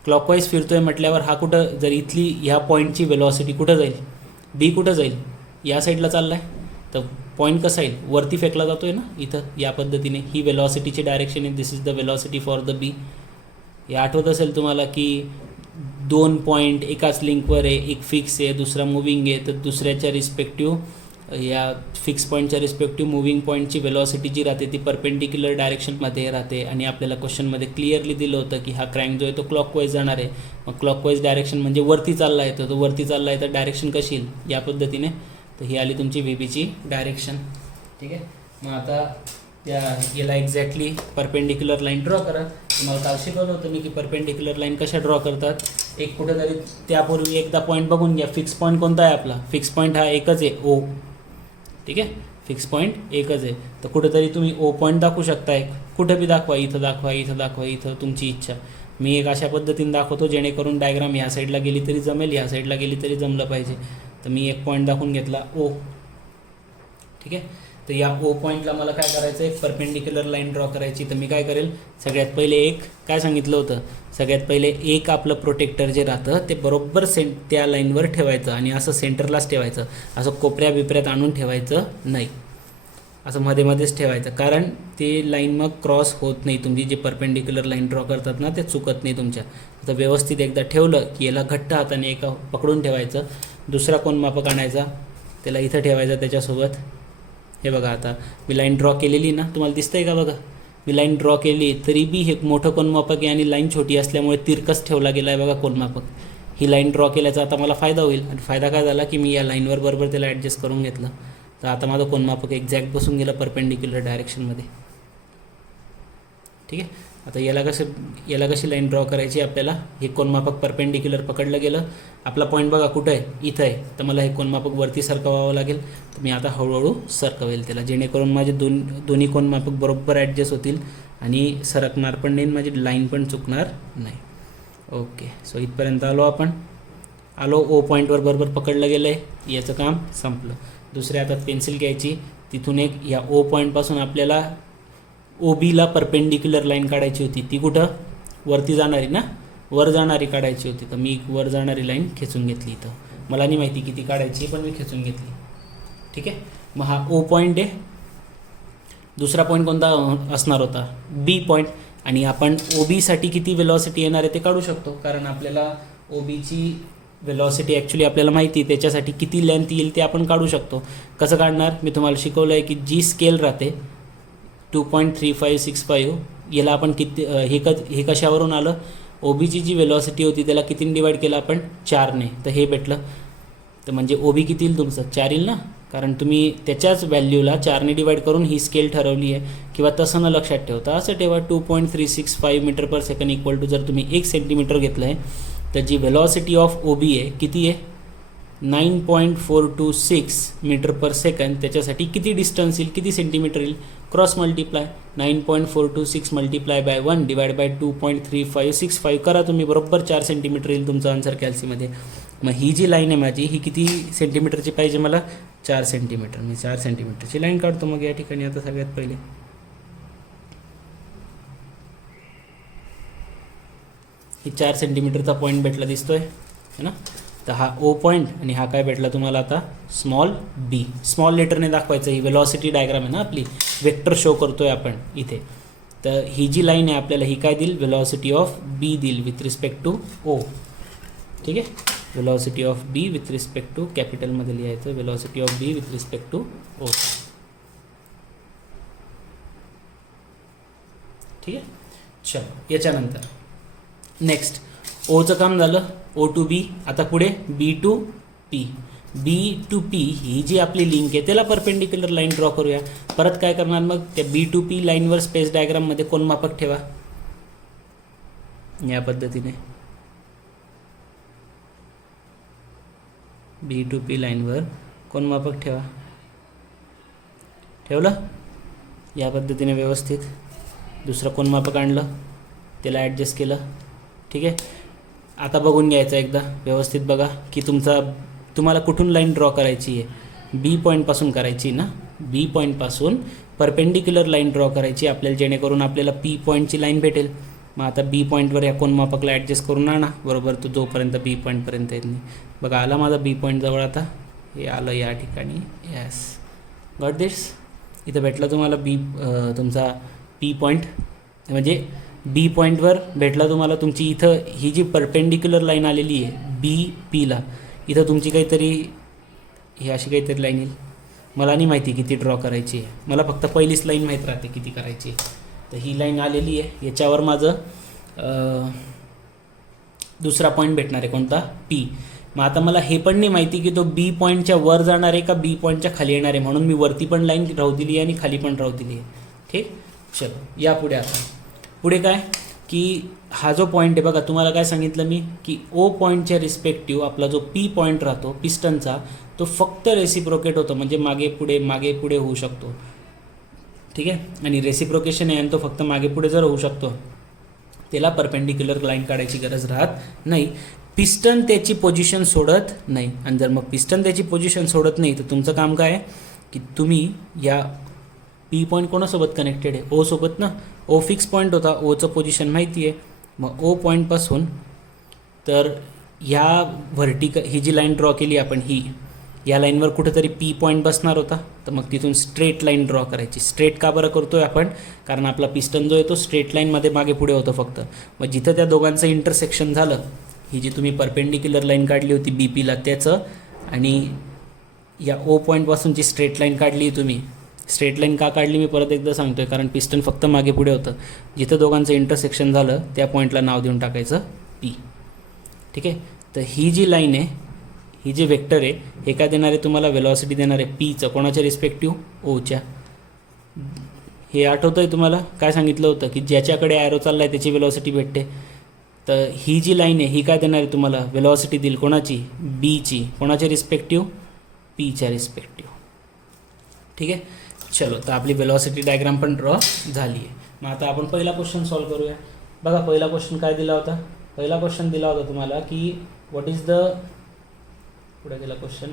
क्लॉकवाईज फिरतो आहे म्हटल्यावर हा कुठं जर इथली ह्या पॉईंटची वेलॉसिटी कुठं जाईल बी कुठं जाईल या साईडला चालला आहे. तर पॉईंट कसा येईल वरती फेकला जातो आहे ना इथं या पद्धतीने. ही वेलॉसिटीची डायरेक्शन आहे. This is the velocity for the B. हे आठवत असेल तुम्हाला की 2 पॉईंट एकाच लिंकवर आहे. एक फिक्स आहे दुसरा मुव्हिंग आहे. तर दुसऱ्याच्या रिस्पेक्टिव्ह या फिक्स पॉईंटच्या रिस्पेक्टिव्ह मुव्हिंग पॉईंटची वेलॉसिटी जी राहते ती परपेंडिक्युलर डायरेक्शनमध्ये राहते. आणि आपल्याला क्वेश्चनमध्ये क्लिअरली दिलं होतं की हा क्रँक जो आहे तो क्लॉकवाईज जाणार आहे. मग क्लॉकवाईज डायरेक्शन म्हणजे वरती चालला आहे. तर तो वरती चालला आहे तर डायरेक्शन कशी येईल या पद्धतीने. तर ही आली तुमची व्हीबीची डायरेक्शन. ठीक आहे. मग आता याला एक्झॅक्टली परपेंडिक्युलर लाईन ड्रॉ करा. तुम्हाला काल शिकवलं होतं मी की परपेंडिक्युलर लाईन कशा ड्रॉ करतात. एक कुठेतरी त्यापूर्वी एकदा पॉईंट बघून घ्या. फिक्स पॉईंट कोणता आहे आपला? फिक्स पॉईंट हा एकच आहे, ओ. ठीक आहे, फिक्स पॉईंट एकच आहे. तर कुठेतरी तुम्ही ओ पॉईंट दाखवू शकताय. कुठं बी दाखवा, इथं दाखवा, इथं दाखवा, इथं, तुमची इच्छा. मी एक अशा पद्धतीने दाखवतो जेणेकरून डायग्राम ह्या साईडला गेली तरी जमेल, ह्या साईडला गेली तरी जमलं पाहिजे. तर मी एक पॉईंट दाखवून घेतला, ओ. ठीक आहे, तर या ओ पॉईंटला मला काय करायचं आहे? परपेंडिक्युलर लाईन ड्रॉ करायची. तर मी काय करेल? सगळ्यात पहिले एक काय सांगितलं होतं? सगळ्यात पहिले एक आपलं प्रोटेक्टर जे राहतं ते बरोबर त्या लाईनवर ठेवायचं आणि असं सेंटरलाच ठेवायचं. असं कोपऱ्या बिपऱ्यात आणून ठेवायचं नाही, असं मध्ये मध्येच ठेवायचं. कारण ते लाईन मग क्रॉस होत नाही. तुम्ही जे परपेंडिक्युलर लाईन ड्रॉ करतात ना ते चुकत नाही तुमच्या. तर व्यवस्थित एकदा ठेवलं की याला घट्ट हाताने एका पकडून ठेवायचं. दुसरा कोनमापक आणायचा, त्याला इथं ठेवायचा त्याच्यासोबत. हे बघा, आता मी लाईन ड्रॉ केलेली ना, तुम्हाला दिसतंय का? बघा, मी लाईन ड्रॉ केली तरी बी हे मोठं कोनमापक आहे आणि लाईन छोटी असल्यामुळे तिरकस ठेवला गेला आहे. बघा कोनमापक, ही लाईन ड्रॉ केल्याचा आता मला फायदा होईल. आणि फायदा काय झाला की मी या लाईनवर बरोबर त्याला ॲडजस्ट करून घेतलं. तर आता माझं कोनमापक एक्झॅक्ट बसून गेलं परपेंडिक्युलर डायरेक्शनमध्ये. ठीक आहे, आता याला कशी लाईन ड्रॉ करायची आपल्याला? हे कोनमापक परपेंडिक्युलर पकडलं गेलं. आपला पॉईंट बघा कुठं आहे? इथं आहे. तर मला हे कोनमापक वरती सरकवावं लागेल. तर मी आता हळूहळू सरकवेल त्याला, जेणेकरून माझे दोन्ही कोनमापक बरोबर ॲडजस्ट होतील आणि सरकणार पण नाही, माझी लाईन पण चुकणार नाही. ओके, सो इथपर्यंत आलो. ओ पॉईंटवर बरोबर पकडलं गेलं आहे, याचं काम संपलं. दुसऱ्या हातात पेन्सिल घ्यायची, तिथून एक या ओ पॉईंटपासून आपल्याला ओ बीला परपेंडिक्युलर लाईन काढायची होती. ती कुठं? वरती जाणारी ना, वर जाणारी काढायची होती. तर मी वर जाणारी लाईन खेचून घेतली. इथं मला नाही माहिती किती काढायची, पण मी खेचून घेतली. ठीक आहे, मग हा ओ पॉईंट आहे. दुसरा पॉईंट कोणता असणार होता? बी पॉईंट. आणि आपण ओ बीसाठी किती वेलॉसिटी येणार आहे ते काढू शकतो, कारण आपल्याला ओ बीची वेलॉसिटी ॲक्च्युली आपल्याला माहिती आहे. त्याच्यासाठी किती लेंथ येईल ते आपण काढू शकतो. कसं काढणार? मी तुम्हाला शिकवलं आहे की जी स्केल राहते 2.3565, याला आपण किती हे कशावरून आलं? ओ बीची जी वेलॉसिटी होती त्याला कितीने डिवाईड केलं आपण? 4ने. तर हे भेटलं. तर म्हणजे ओ बी किती येईल तुमचं? 4 येईल ना, कारण तुम्ही त्याच्याच व्हॅल्यूला 4ने डिवाईड करून ही स्केल ठरवली आहे. किंवा तसं न लक्षात ठेवता असं ठेवा 2.365 meter per second equal to, जर तुम्ही 1 सेंटीमीटर घेतलं आहे तर जी वेलॉसिटी ऑफ ओ बी आहे किती आहे? 9.426 मीटर पर सेकंड. त्याच्यासाठी किती डिस्टन्स येईल, किती सेंटीमीटर येईल? Cross multiply 9.426 multiply by 1 divide by 2.3565 करा तुम्ही, बरोबर 4 सेंटीमीटर येईल तुमचा आन्सर कॅल्सीमध्ये. मग ही जी लाईन आहे माझी, ही किती सेंटीमीटरची पाहिजे मला? 4 सेंटीमीटर. मी 4 सेंटीमीटरची लाईन काढतो मग या ठिकाणी. आता सगळ्यात पहिले ही 4 सेंटीमीटरचा पॉईंट भेटला दिसतोय है ना. तर हा ओ पॉईंट आणि हा काय भेटला तुम्हाला आता? स्मॉल बी. स्मॉल लेटरने दाखवायचं. ही वेलॉसिटी डायग्राम आहे ना आपली, वेक्टर शो करतोय आपण इथे. तर ही जी लाईन आहे आपल्याला ही काय देईल? वेलॉसिटी ऑफ बी देईल विथ रिस्पेक्ट टू ओ. ठीक आहे, velocity of B with respect to, कॅपिटलमध्ये लिहायचं, velocity of B with respect to O. ठीक आहे, चलो याच्यानंतर नेक्स्ट ओचं काम झालं. O to B. आता पुढे B to P. B to P ही जी आपली लिंक आहे त्याला परपेंडिक्युलर लाईन ड्रॉ करूया. परत काय करणार मग? त्या बी टू पी लाईनवर स्पेस डायग्राममध्ये कोनमापक ठेवा या पद्धतीने. बी टू पी लाईनवर कोनमापक ठेवा. ठेवलं या पद्धतीने व्यवस्थित. दुसरं कोनमापक आणलं, त्याला ॲडजस्ट केलं. ठीक आहे, आता बघून घ्यायचं एकदा व्यवस्थित. बघा की तुम्हाला कुठून लाईन ड्रॉ करायची आहे? बी पॉईंटपासून करायची ना. बी पॉईंटपासून परपेंडिक्युलर लाईन ड्रॉ करायची आपल्याला, जेणेकरून आपल्याला पी पॉईंटची लाईन भेटेल. मग आता बी पॉईंटवर या कोनमापकला ॲडजस्ट करून आणा बरोबर, तो जोपर्यंत बी पॉईंटपर्यंत येत नाही. बघा आला माझा बी पॉईंटजवळ. आता हे आलं या ठिकाणी. यस, गॉट दिस. इथं भेटला तुम्हाला बी, तुमचा पी पॉईंट. म्हणजे बी पॉईंटवर भेटला तुम्हाला तुमची इथं ही जी परपेंडिक्युलर लाईन आलेली आहे बी पीला, इथं तुमची काहीतरी ही अशी काहीतरी लाईन येईल. मला नाही माहिती किती ड्रॉ करायची आहे, मला फक्त पहिलीच लाईन माहीत राहते किती करायची आहे. तर ही लाईन आलेली आहे, याच्यावर माझं दुसरा पॉईंट भेटणार आहे कोणता? पी. मग आता मला हे पण नाही माहिती की तो बी पॉईंटच्या वर जाणार आहे का बी पॉईंटच्या खाली येणार आहे, म्हणून मी वरती पण लाईन राहू दिली आहे आणि खाली पण राहू दिली आहे. ठीक, चलो या पुढे. आता पुढे काय? की हा जो पॉईंट आहे बघा, तुम्हाला काय सांगितलं मी की ओ पॉईंटच्या रिस्पेक्टिव्ह आपला जो पी पॉईंट राहतो पिस्टनचा, तो फक्त रेसिप्रोकेट होतो, म्हणजे मागे पुढे होऊ शकतो. ठीक आहे, आणि रेसिप्रोकेशन आहे आणि तो फक्त मागे पुढे जर होऊ शकतो, त्याला परपेंडिक्युलर लाईन काढायची गरज राहत नाही. पिस्टन त्याची पोझिशन सोडत नाही, आणि जर मग पिस्टन त्याची पोझिशन सोडत नाही तर तुमचं काम काय आहे की तुम्ही या पी पॉईंट कोणासोबत कनेक्टेड आहे, ओ सोबत ना. ओ फिक्स पॉईंट होता, ओचं पोझिशन माहिती आहे. मग ओ पॉईंटपासून तर ह्या ही जी लाईन ड्रॉ केली आपण, या लाईनवर कुठेतरी पी पॉईंट बसणार होता, तर मग तिथून स्ट्रेट लाईन ड्रॉ करायची. स्ट्रेट का बरं करतोय आपण, कारण आपला पिस्टन जो आहे तो स्ट्रेट लाईनमध्ये मागे पुढे होतो फक्त. मग जिथं त्या दोघांचं इंटरसेक्शन झालं, ही जी तुम्ही परपेंडिक्युलर लाईन काढली होती बी पीला त्याचं, आणि या ओ पॉईंटपासून जी स्ट्रेट लाईन काढली तुम्ही, स्ट्रेट लाईन का काढली मी परत एकदा सांगतो आहे, कारण पिस्टन फक्त मागे पुढे होतं. जिथं दोघांचं इंटरसेक्शन झालं त्या पॉईंटला नाव देऊन टाकायचं पी. ठीक आहे, तर ही जी लाईन आहे, ही जे वेक्टर आहे, हे काय देणार आहे तुम्हाला, वेलॉसिटी देणार आहे पीचं. कोणाच्या रिस्पेक्टिव्ह, ओच्या. हे आठवतं आहे तुम्हाला काय सांगितलं होतं की ज्याच्याकडे ॲरो चालला आहे त्याची वेलॉसिटी भेटते. तर ही जी लाईन आहे ही काय देणार आहे तुम्हाला, वेलॉसिटी देईल कोणाची, बीची. कोणाच्या रिस्पेक्टिव्ह, पीच्या रिस्पेक्टिव्ह. ठीक आहे, चलो, तर आपली वेलॉसिटी डायग्राम पण ड्रॉ झाली आहे. मग आता आपण पहिला क्वेश्चन सॉल्व करूया. बघा, पहिला क्वेश्चन काय दिला होता, पहिला क्वेश्चन दिला होता तुम्हाला की व्हॉट इज द, पुढे गेला क्वेश्चन,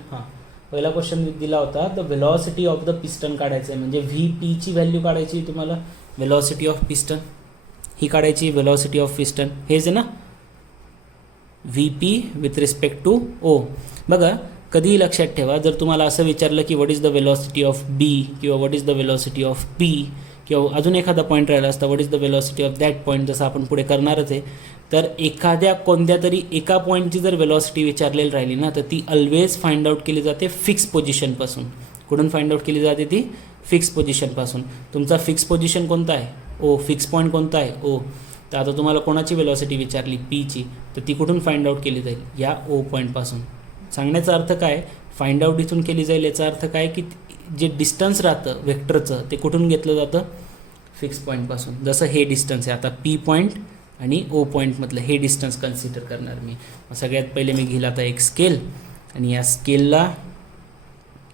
पहिला क्वेश्चन दिला होता the velocity of the piston काढायचं आहे, म्हणजे व्ही पीची व्हॅल्यू काढायची तुम्हाला, वेलॉसिटी ऑफ पिस्टन ही काढायची, वेलॉसिटी ऑफ पिस्टन हेच आहे ना, V P with respect to O. बघा, कधीही लक्षात ठेवा, जर तुम्हाला असं विचारलं की what is the velocity of B, किंवा what is the velocity of P, किंवा अजून एखादा पॉईंट राहिला असता what is the velocity of that point, जसं आपण पुढे करणारच आहे, तर एखाद्या कोणत्या तरी एका पॉईंटची जर वेलॉसिटी विचारलेली राहिली ना, तर ती ऑलवेज फाइंड आउट केली जाते फिक्स पोझिशनपासून. कुठून फाइंड आउट केली जाते ती, फिक्स पोझिशनपासून. तुमचा फिक्स पोझिशन कोणता आहे, ओ. फिक्स पॉईंट कोणता आहे, ओ. तर आता तुम्हाला कोणाची वेलॉसिटी विचारली, पीची, तर ती कुठून फाइंड आउट केली जाईल, या ओ पॉईंटपासून. सांगण्याचा अर्थ काय, फाइंड आउट इथून केली जाईल, याचा अर्थ काय की जे डिस्टन्स राहतं वेक्टरचं ते कुठून घेतलं जातं, फिक्स पॉईंटपासून. जसं हे डिस्टन्स आहे आता पी पॉईंट आणि ओ पॉईंटमधलं हे डिस्टन्स कन्सिडर करणार मी. सगळ्यात पहिले मी घेईल आता एक स्केल, आणि या स्केलला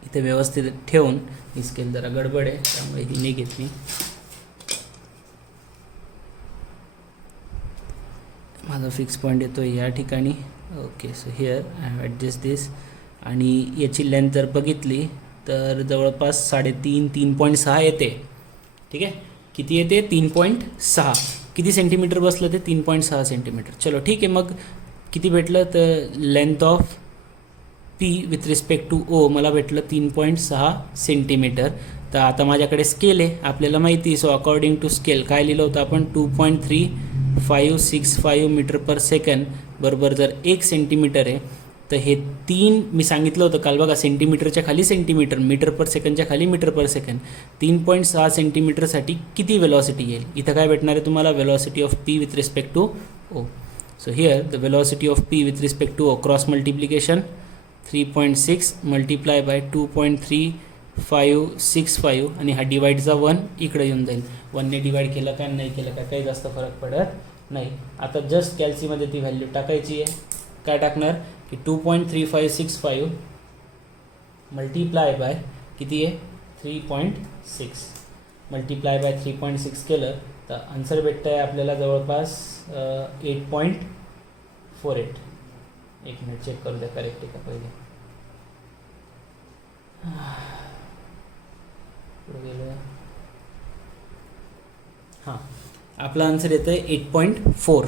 इथे व्यवस्थित ठेवून, ही स्केल जरा गडबड आहे त्यामुळे ही नाही घेत मी. माझा फिक्स पॉईंट येतो या ठिकाणी. Okay, so here I have adjust this, आणि याची लेंथ जर बघितली तर जवळपास 3.6 येते. ठीक आहे, किती येते, 3.6. किती सेंटीमीटर बसलं ते, 3.6 सेंटीमीटर. चलो ठीक आहे, मग किती भेटलं, तर length of P with respect to O मला भेटलं 3.6 सेंटीमीटर. तर आता माझ्याकडे स्केल आहे, आपल्याला माहिती आहे. सो अकॉर्डिंग टू स्केल काय लिहिलं होतं आपण, 2.3565 मीटर पर सेकंड बरोबर. जर 1 सेंटीमीटर आहे तर हे 3 मी सांगितलं होतं काल बघा, सेंटीमीटरच्या खाली सेंटीमीटर, मीटर पर सेकंडच्या खाली मीटर पर सेकंड. 3.6 सेंटीमीटरसाठी किती वेलॉसिटी येईल, इथं काय भेटणार आहे तुम्हाला, velocity of P with respect to O. So here the velocity of P with respect to O, cross multiplication 3.6 multiply by 2.3565, आणि हा डिवाईडचा 1 इकडे येऊन जाईल. 1ने डिवाईड केलं काय, नाही केलं काय, काही जास्त फरक पडत नाही. आता जस्ट कॅल्सीमध्ये ती व्हॅल्यू टाकायची आहे. काय टाकणार की 2.3565 मल्टिप्लाय बाय किती आहे, 3.6 मल्टिप्लाय बाय 3.6 केलं तर आन्सर भेटतं आहे आपल्याला जवळपास 8.48. एक मिनिट चेक करू द्या करेक्ट आहे का पहिले. पुढे गेलं, हां, आपला आन्सर येतं आहे 8.4.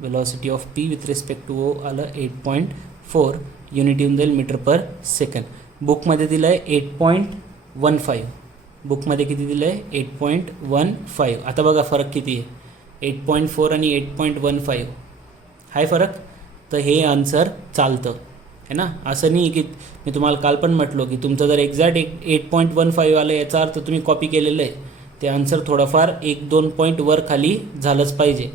Velocity of P with respect to O आलं 8.4. युनिट येऊन जाईल मीटर पर सेकंड. बुकमध्ये दिलं आहे 8.15. बुकमध्ये किती दिलं आहे, 8.15. आता बघा फरक किती आहे, 8.4 आणि 8.15 हाय फरक. तर हे आन्सर चालतं है ना. असं नाही की मी तुम्हाला काल पण म्हटलो की तुमचं जर एक्झॅक्ट 8.15 आलं याचा अर्थ तुम्ही कॉपी केलेलं आहे. ते आन्सर थोडंफार 1-2 पॉईंट वर खाली झालंच पाहिजे.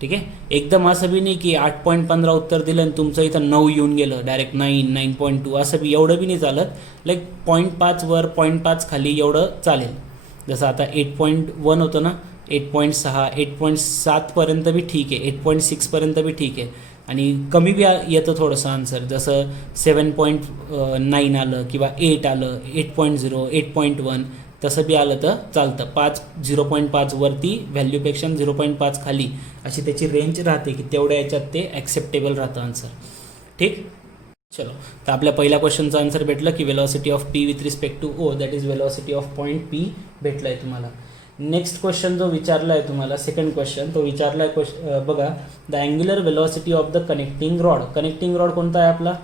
ठीक आहे, एकदम असं बी नाही की 8.15 उत्तर दिलं आणि तुमचं इथं 9 येऊन गेलं डायरेक्ट 9.2 असं बी, एवढं बी नाही चालत. लाईक 0.5 वर 0.5 खाली एवढं चालेल. जसं आता 8.1 होतं ना, 8.6, 8.7पर्यंत बी ठीक आहे, 8.6पर्यंत बी ठीक आहे, आणि कमी बी येतं थोडंसं आन्सर, जसं 7.9 आलं किंवा 8 आलं, 8.0, 8.1 तसं बी आलं तर चालतं. 0.5 वरती व्हॅल्यूपेक्षा 0.5 खाली अशी त्याची रेंज राहते की तेवढ्या याच्यात ते ॲक्सेप्टेबल राहतं आन्सर. ठीक, चलो. तर आपल्या पहिल्या क्वेश्चनचं आन्सर भेटलं की velocity of P with respect to O, that is velocity of point P भेटलं आहे तुम्हाला. नेक्स्ट क्वेश्चन जो विचारला आहे तुम्हाला, सेकंड क्वेश्चन, तो विचारला आहे बघा, the angular velocity of the connecting rod. Connecting rod कोणता आहे आपला?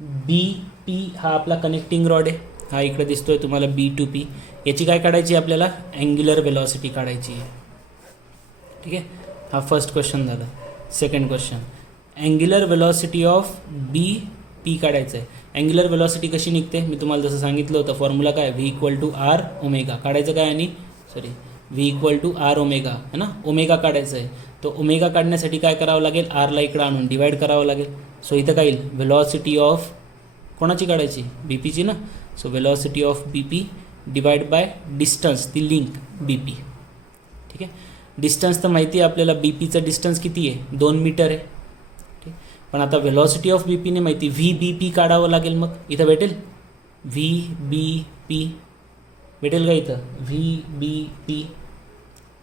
बी पी हा आपला कनेक्टिंग रॉड आहे. हा इकडे दिसतोय तुम्हाला बी टू पी. याची काय काढायची आपल्याला? अँग्युलर वेलॉसिटी काढायची आहे. ठीक आहे, हा फर्स्ट क्वेश्चन झाला. Second question, angular velocity of B P काढायचं आहे. अँग्युलर वेलॉसिटी कशी निघते? मी तुम्हाला जसं सांगितलं होतं, फॉर्म्युला काय? V equal to R omega. काढायचं काय? आणि V equal to R omega है ना, ओमेगा काढायचं आहे. तो ओमेगा काढण्यासाठी काय करावं लागेल? आरला इकडं आणून डिवाईड करावं लागेल. सो इथं काय येईल? वेलॉसिटी ऑफ कोणाची काढायची? बी पीची ना. So velocity of B P divide by distance, ती लिंक बी पी. ठीक आहे, डिस्टन्स तर माहिती आहे आपल्याला, बी पीचं डिस्टन्स किती आहे? 2 मीटर आहे. ठीक, पण आता वेलॉसिटी ऑफ बी पीने माहिती, व्ही बी पी काढावं लागेल. मग इथं भेटेल व्ही बी पी, भेटेल का इथं? व्ही बी पी.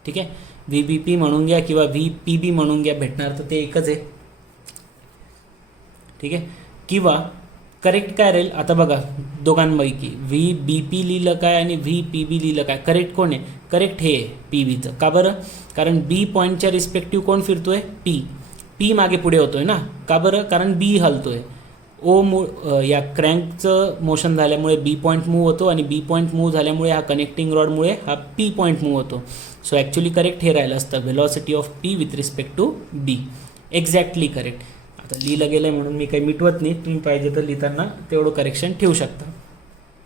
ठीक आहे, व्ही बी पी म्हणून घ्या किंवा व्ही पी बी म्हणून घ्या, भेटणार तर ते एकच आहे. ठीक आहे, किंवा करेक्ट काय राहील? आता बघा दोघांपैकी व्ही बी पी लिहिलं काय आणि व्ही पी बी लिहिलं काय? करेक्ट कोण आहे? करेक्ट हे आहे पी बीचं. का बरं? कारण बी पॉईंटच्या रिस्पेक्टिव्ह कोण फिरतोय? पी. पी मागे पुढे होतोय ना. का बरं? कारण बी हलतोय. या क्रँकचं मोशन झाल्यामुळे बी पॉईंट मूव्ह होतो, आणि बी पॉईंट मूव्ह झाल्यामुळे हा कनेक्टिंग रॉडमुळे हा पी पॉईंट मूव्ह होतो. सो ॲक्च्युली करेक्ट हे राहिलं असतं, velocity of P with respect to B. Exactly correct. आता लिहिलं गेलं आहे म्हणून मी काही मिटवत नाही, तुम्ही पाहिजे तर लिहिताना तेवढं करेक्शन ठेवू शकता.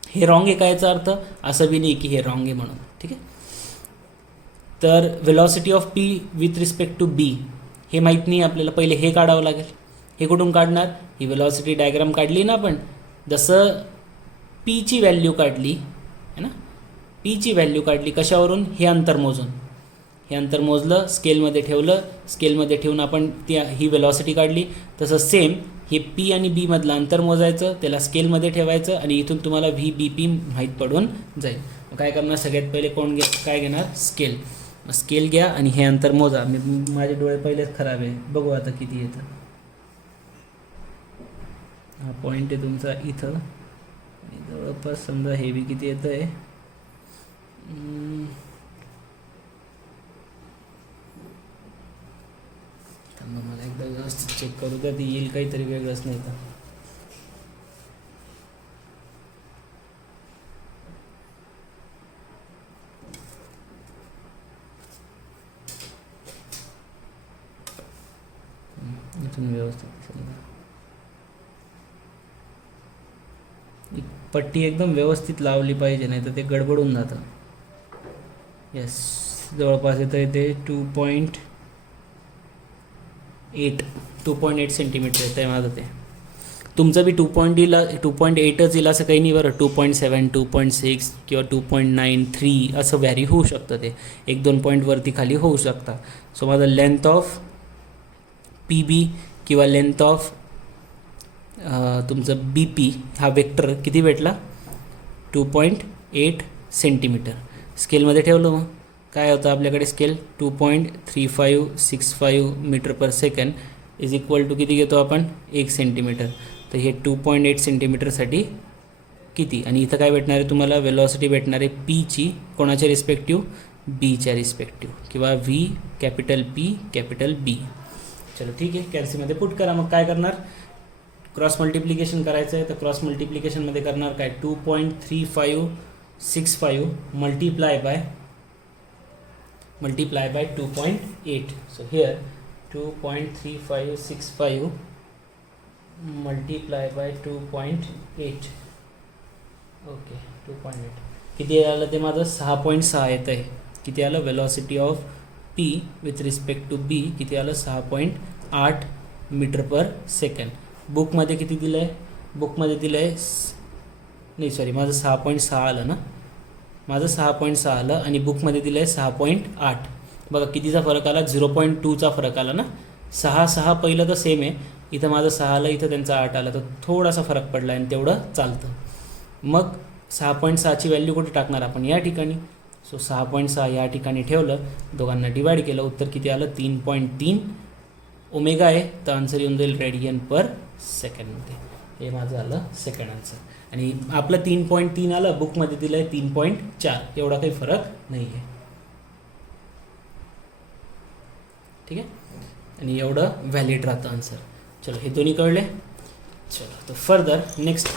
हे रॉंग आहे का याचा अर्थ? असं बी नाही की हे रॉंग आहे म्हणून. ठीक आहे, तर velocity of P with respect to B हे माहीत नाही आपल्याला, पहिले हे काढावं लागेल. हे कुठून काढणार? ही वेलॉसिटी डायग्राम काढली ना आपण, जसं पीची व्हॅल्यू काढली है ना, पीची व्हॅल्यू काढली कशावरून? हे अंतर मोजून. हे अंतर मोजलं, स्केलमध्ये ठेवलं, स्केलमध्ये ठेवून आपण ही वेलॉसिटी काढली. तसं सेम हे पी आणि बी मधलं अंतर मोजायचं, त्याला स्केलमध्ये ठेवायचं, आणि इथून तुम्हाला व्ही बी पी माहीत पडून जाईल. काय करणार? सगळ्यात पहिले काय घेणार? स्केल. स्केल घ्या आणि हे अंतर मोजा. माझे डोळे पहिलेच खराब आहे, बघू आता किती येतं. हा पॉईंट आहे तुमचा इथं, आणि जवळपास समजा हे बी किती येतं आहे? मला एकदा व्यवस्थित चेक करू द्या, ती येईल काहीतरी वेगळंच नाही तर. इथून व्यवस्थित समजा पट्टी एकदम व्यवस्थित लावली पाहिजे, नाही तर ते गडबडून जातं. येस, जवळपास येतं ते 2.8 सेंटीमीटर येतं आहे माझं. ते तुमचं बी 2.8च येईल असं काही नाही बरं. 2.7, 2.6 किंवा 2.93 असं व्हॅरी होऊ शकतं. ते 1-2 पॉईंटवरती खाली होऊ शकतं. सो माझं लेंथ ऑफ पी बी किंवा लेंथ ऑफ तुमचं बी पी हा वेक्टर किती भेटला? 2.8 सेंटीमीटर. स्केलमध्ये ठेवलं मग काय होतं आपल्याकडे scale? 2.3565 meter per second is equal to किती घेतो आपण? 1 सेंटीमीटर. तर हे 2.8 सेंटीमीटरसाठी किती? आणि इथं काय भेटणार आहे तुम्हाला? वेलॉसिटी भेटणार आहे पीची कोणाच्या रिस्पेक्टिव्ह? बीच्या रिस्पेक्टिव्ह, किंवा व्ही कॅपिटल पी कॅपिटल बी. चलो ठीक आहे, कॅल्सीमध्ये पुट करा. मग काय करणार? क्रॉस मल्टिप्लिकेशन करायचं आहे. तर क्रॉस मल्टिप्लिकेशनमध्ये करणार काय? 2.3565 multiply by 2.8. So here 2.3565 multiply by 2.8. Okay, 2.8 किती आलं ते माझं? 6.6 येतं आहे. किती आलं? Velocity of P with respect to B किती आलं? 6.8 मीटर पर सेकंड. बुकमध्ये किती दिलं आहे? बुकमध्ये दिलं आहे नाही, सॉरी, माझं 6.6 आलं ना. माझं 6.6 आलं आणि बुकमध्ये दिलं आहे 6.8. बघा कितीचा फरक आला, 0.2चा फरक आला ना. 6 पहिलं तर सेम आहे, इथं माझं 6 आलं, इथं त्यांचा 8 आला, तर थोडासा फरक पडला आणि तेवढं चालतं. मग 6.6ची व्हॅल्यू कुठे टाकणार आपण, या ठिकाणी. सो 6.6 या ठिकाणी ठेवलं, दोघांना डिवाईड केलं, उत्तर किती आलं, 3.3 ओमेगा आहे, तर आन्सर येऊन जाईल रेडियन पर सेकंडमध्ये. हे माझं आलं सेकंड आन्सर. आणि आपलं 3.3 आलं, बुकमध्ये दिलं आहे 3.4, एवढा काही फरक नाही आहे. ठीक आहे, आणि एवढं व्हॅलिड राहतं आन्सर. चलो हे दोन्ही कळले. चलो तर फर्दर नेक्स्ट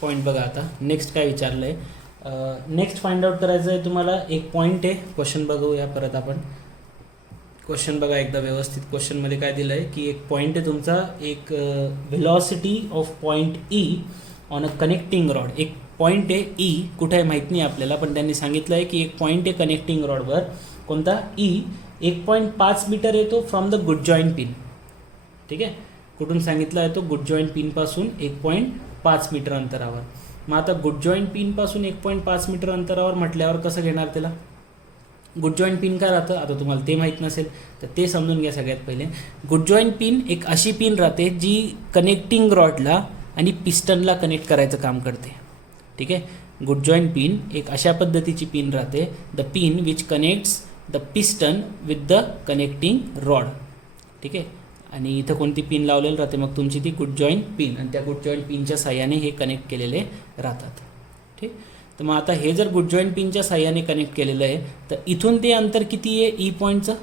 पॉईंट बघा. आता नेक्स्ट काय विचारलं आहे, नेक्स्ट फाइंड आउट करायचं आहे तुम्हाला. एक पॉईंट आहे, क्वेश्चन बघूया परत आपण. क्वेश्चन बघा एकदा व्यवस्थित. क्वेश्चनमध्ये काय दिलं आहे की एक पॉईंट आहे तुमचा, एक velocity of point E on a connecting rod. एक पॉईंट आहे ई, कुठे आहे माहीत नाही आपल्याला, पण त्यांनी सांगितलं आहे की एक पॉईंट आहे कनेक्टिंग रॉडवर. कोणता, ई. 1.5 मीटर येतो from the good joint pin. ठीक आहे, कुठून सांगितलं आहे तो, गुड जॉईंट पिनपासून 1.5 मीटर अंतरावर. मग आता गुड जॉईंट पिनपासून 1.5 मीटर अंतरावर म्हटल्यावर कसं घेणार त्याला. गुड जॉईंट पिन काय राहतं, आता तुम्हाला ते माहीत नसेल तर ते समजून घ्या सगळ्यात पहिले. गुड जॉईंट पिन एक अशी पिन राहते जी कनेक्टिंग रॉडला आणि पिस्टनला कनेक्ट करायचं काम करते. ठीक आहे, गुड जॉईंट पिन एक अशा पद्धतीची पिन राहते, the pin which connects the piston with the connecting rod. ठीक आहे, आणि इथं कोणती पिन लावलेली राहते, मग तुमची ती गुड जॉईंट पिन, आणि त्या गुड जॉईंट पिनच्या साह्याने हे कनेक्ट केलेले राहतात. ठीक, तर मग आता हे जर गुड जॉईंट पिनच्या साह्याने कनेक्ट केलेलं आहे, तर इथून ते अंतर किती आहे ई पॉईंटचं.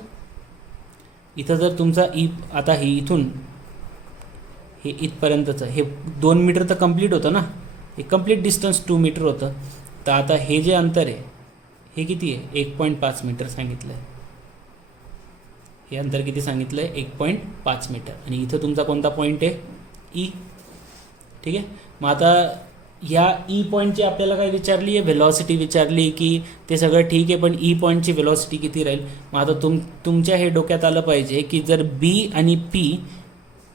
इथं जर तुमचा ई, आता हे इथून हे इथपर्यंतचं हे 2 मीटर तर कंप्लीट होतं ना, हे कंप्लीट डिस्टन्स 2 मीटर होतं. तर आता हे जे अंतर आहे हे किती आहे, 1.5 मीटर सांगितलं आहे. हे अंतर किती सांगितलं आहे, 1.5 मीटर. आणि इथं तुमचा कोणता पॉईंट आहे, ई. ठीक आहे, मग आता ह्या ई पॉईंटची आपल्याला काय विचारली आहे, व्हेलॉसिटी विचारली की ते सगळं ठीक आहे, पण ई पॉईंटची व्हेलॉसिटी किती राहील. मग आता तुमच्या हे डोक्यात आलं पाहिजे की जर बी आणि पी,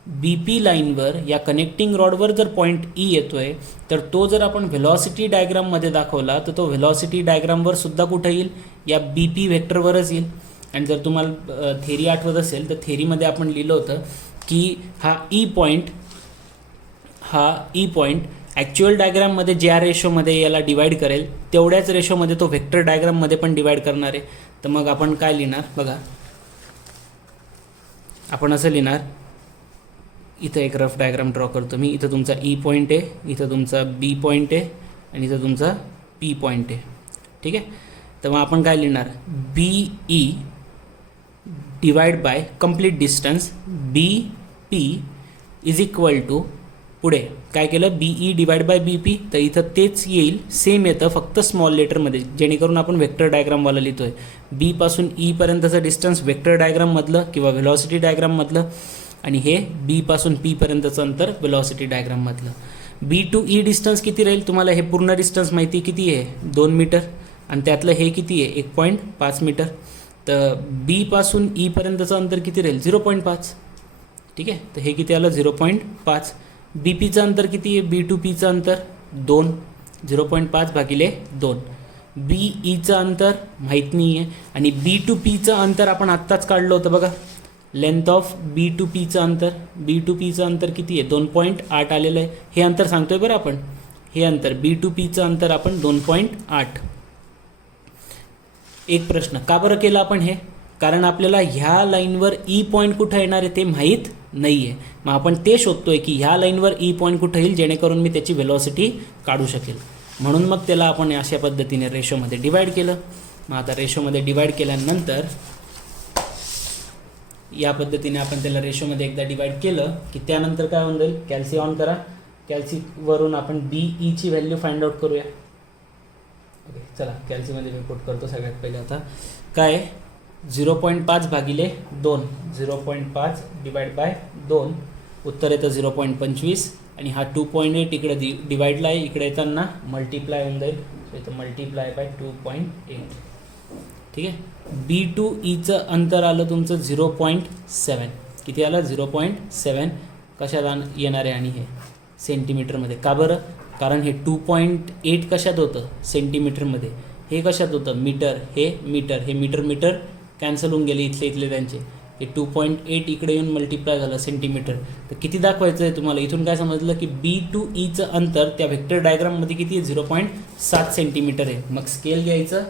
बी पी लाईनवर या कनेक्टिंग रॉडवर जर पॉईंट ई येतो आहे, तर तो जर आपण व्हेलॉसिटी डायग्राममध्ये दाखवला तर तो व्हेलॉसिटी डायग्रामवर सुद्धा कुठं येईल, या बी पी व्हेक्टरवरच येईल. आणि जर तुम्हाला थेरी आठवत असेल तर थेरीमध्ये आपण लिहिलं होतं की हा ई पॉईंट ॲक्च्युअल डायग्राममध्ये ज्या रेशोमध्ये याला डिवाईड करेल तेवढ्याच रेशोमध्ये तो व्हेक्टर डायग्राममध्ये पण डिवाईड करणार आहे. तर मग आपण काय लिहिणार बघा, आपण असं लिहिणार, इथं एक रफ डायग्राम ड्रॉ करतो मी. इथं तुमचा ई पॉईंट आहे, इथं तुमचा बी पॉईंट आहे आणि इथं तुमचा पी पॉईंट आहे. ठीक आहे, तर मग आपण काय लिहिणार, B E divide by complete distance B P is equal to, पुढे काय केलं, B E divide by B P. तर इथं तेच येईल, सेम येतं, फक्त स्मॉल लेटरमध्ये, जेणेकरून आपण व्हेक्टर डायग्रामवाला लिहितो आहे. बीपासून ईपर्यंतचं डिस्टन्स व्हेक्टर डायग्राममधलं किंवा व्हेलॉसिटी डायग्राममधलं, आणि हे बीपासून पीपर्यंतचं अंतर व्हेलॉसिटी डायग्राममधलं. बी टू ई डिस्टन्स किती राहील, तुम्हाला हे पूर्ण डिस्टन्स माहिती किती आहे, 2 मीटर, आणि त्यातलं हे किती आहे, 1.5 मीटर. तर बीपासून ईपर्यंतचं अंतर किती राहील, 0.5. ठीक आहे, तर हे किती आलं, 0.5. बी पीचं अंतर किती आहे, बी टू पीचं अंतर 2, 0.5 भागिले 2. बी ईचं अंतर माहीत नाही आहे, आणि बी टू पीचं अंतर आपण आत्ताच काढलं होतं बघा, लेंथ ऑफ बी टू पीचं अंतर. बी टू पीचं अंतर किती आहे, 2.8 आलेलं आहे. हे अंतर सांगतोय बरं आपण, हे अंतर बी टू पीचं अंतर आपण 2.8. एक प्रश्न, का बरं केलं आपण हे, कारण आपल्याला ह्या लाईनवर ई पॉईंट कुठं येणार आहे ते माहीत नाही आहे. मग आपण ते शोधतोय की ह्या लाईनवर ई पॉईंट कुठं येईल, जेणेकरून मी त्याची व्हेलॉसिटी काढू शकेल. म्हणून मग त्याला आपण अशा पद्धतीने रेशोमध्ये डिवाईड केलं. मग आता रेशोमध्ये डिवाईड केल्यानंतर या पद्धतीने आपण त्याला रेशोमध्ये एकदा डिवाईड केलं की त्यानंतर काय होऊन जाईल, कॅल्सी ऑन करा. कॅल्सीवरून आपण बी ईची व्हॅल्यू फाइंड आउट करूया. ओके, चला कॅल्सीमध्ये मी पुट करतो सगळ्यात पहिले. आता काय, 0.5 भागिले 2, 0.5 डिवाइड बाय 2, उत्तर येतं 0.25. आणि हा 2.8 इकडे डिवाइडला आहे, इकडे येताना मल्टिप्लाय होऊन जाईल, इथं मल्टिप्लाय बाय 2.8. ठीक आहे, बी टू ईचं अंतर आलं तुमचं 0.7. किती आलं, 0.7. कशात येणार आहे, आणि हे सेंटीमीटरमध्ये. का बरं, कारण हे 2.8 कशात होतं, सेंटीमीटरमध्ये. हे कशात होतं मीटर, हे मीटर कॅन्सल होऊन गेले इथले त्यांचे. हे 2.8 इकडे येऊन मल्टिप्लाय झालं सेंटीमीटर. तर किती दाखवायचं आहे तुम्हाला? इथून काय समजलं की B to Eचं अंतर त्या व्हेक्टर डायग्राममध्ये किती आहे? 0.7 सेंटीमीटर आहे. मग स्केल घ्यायचं,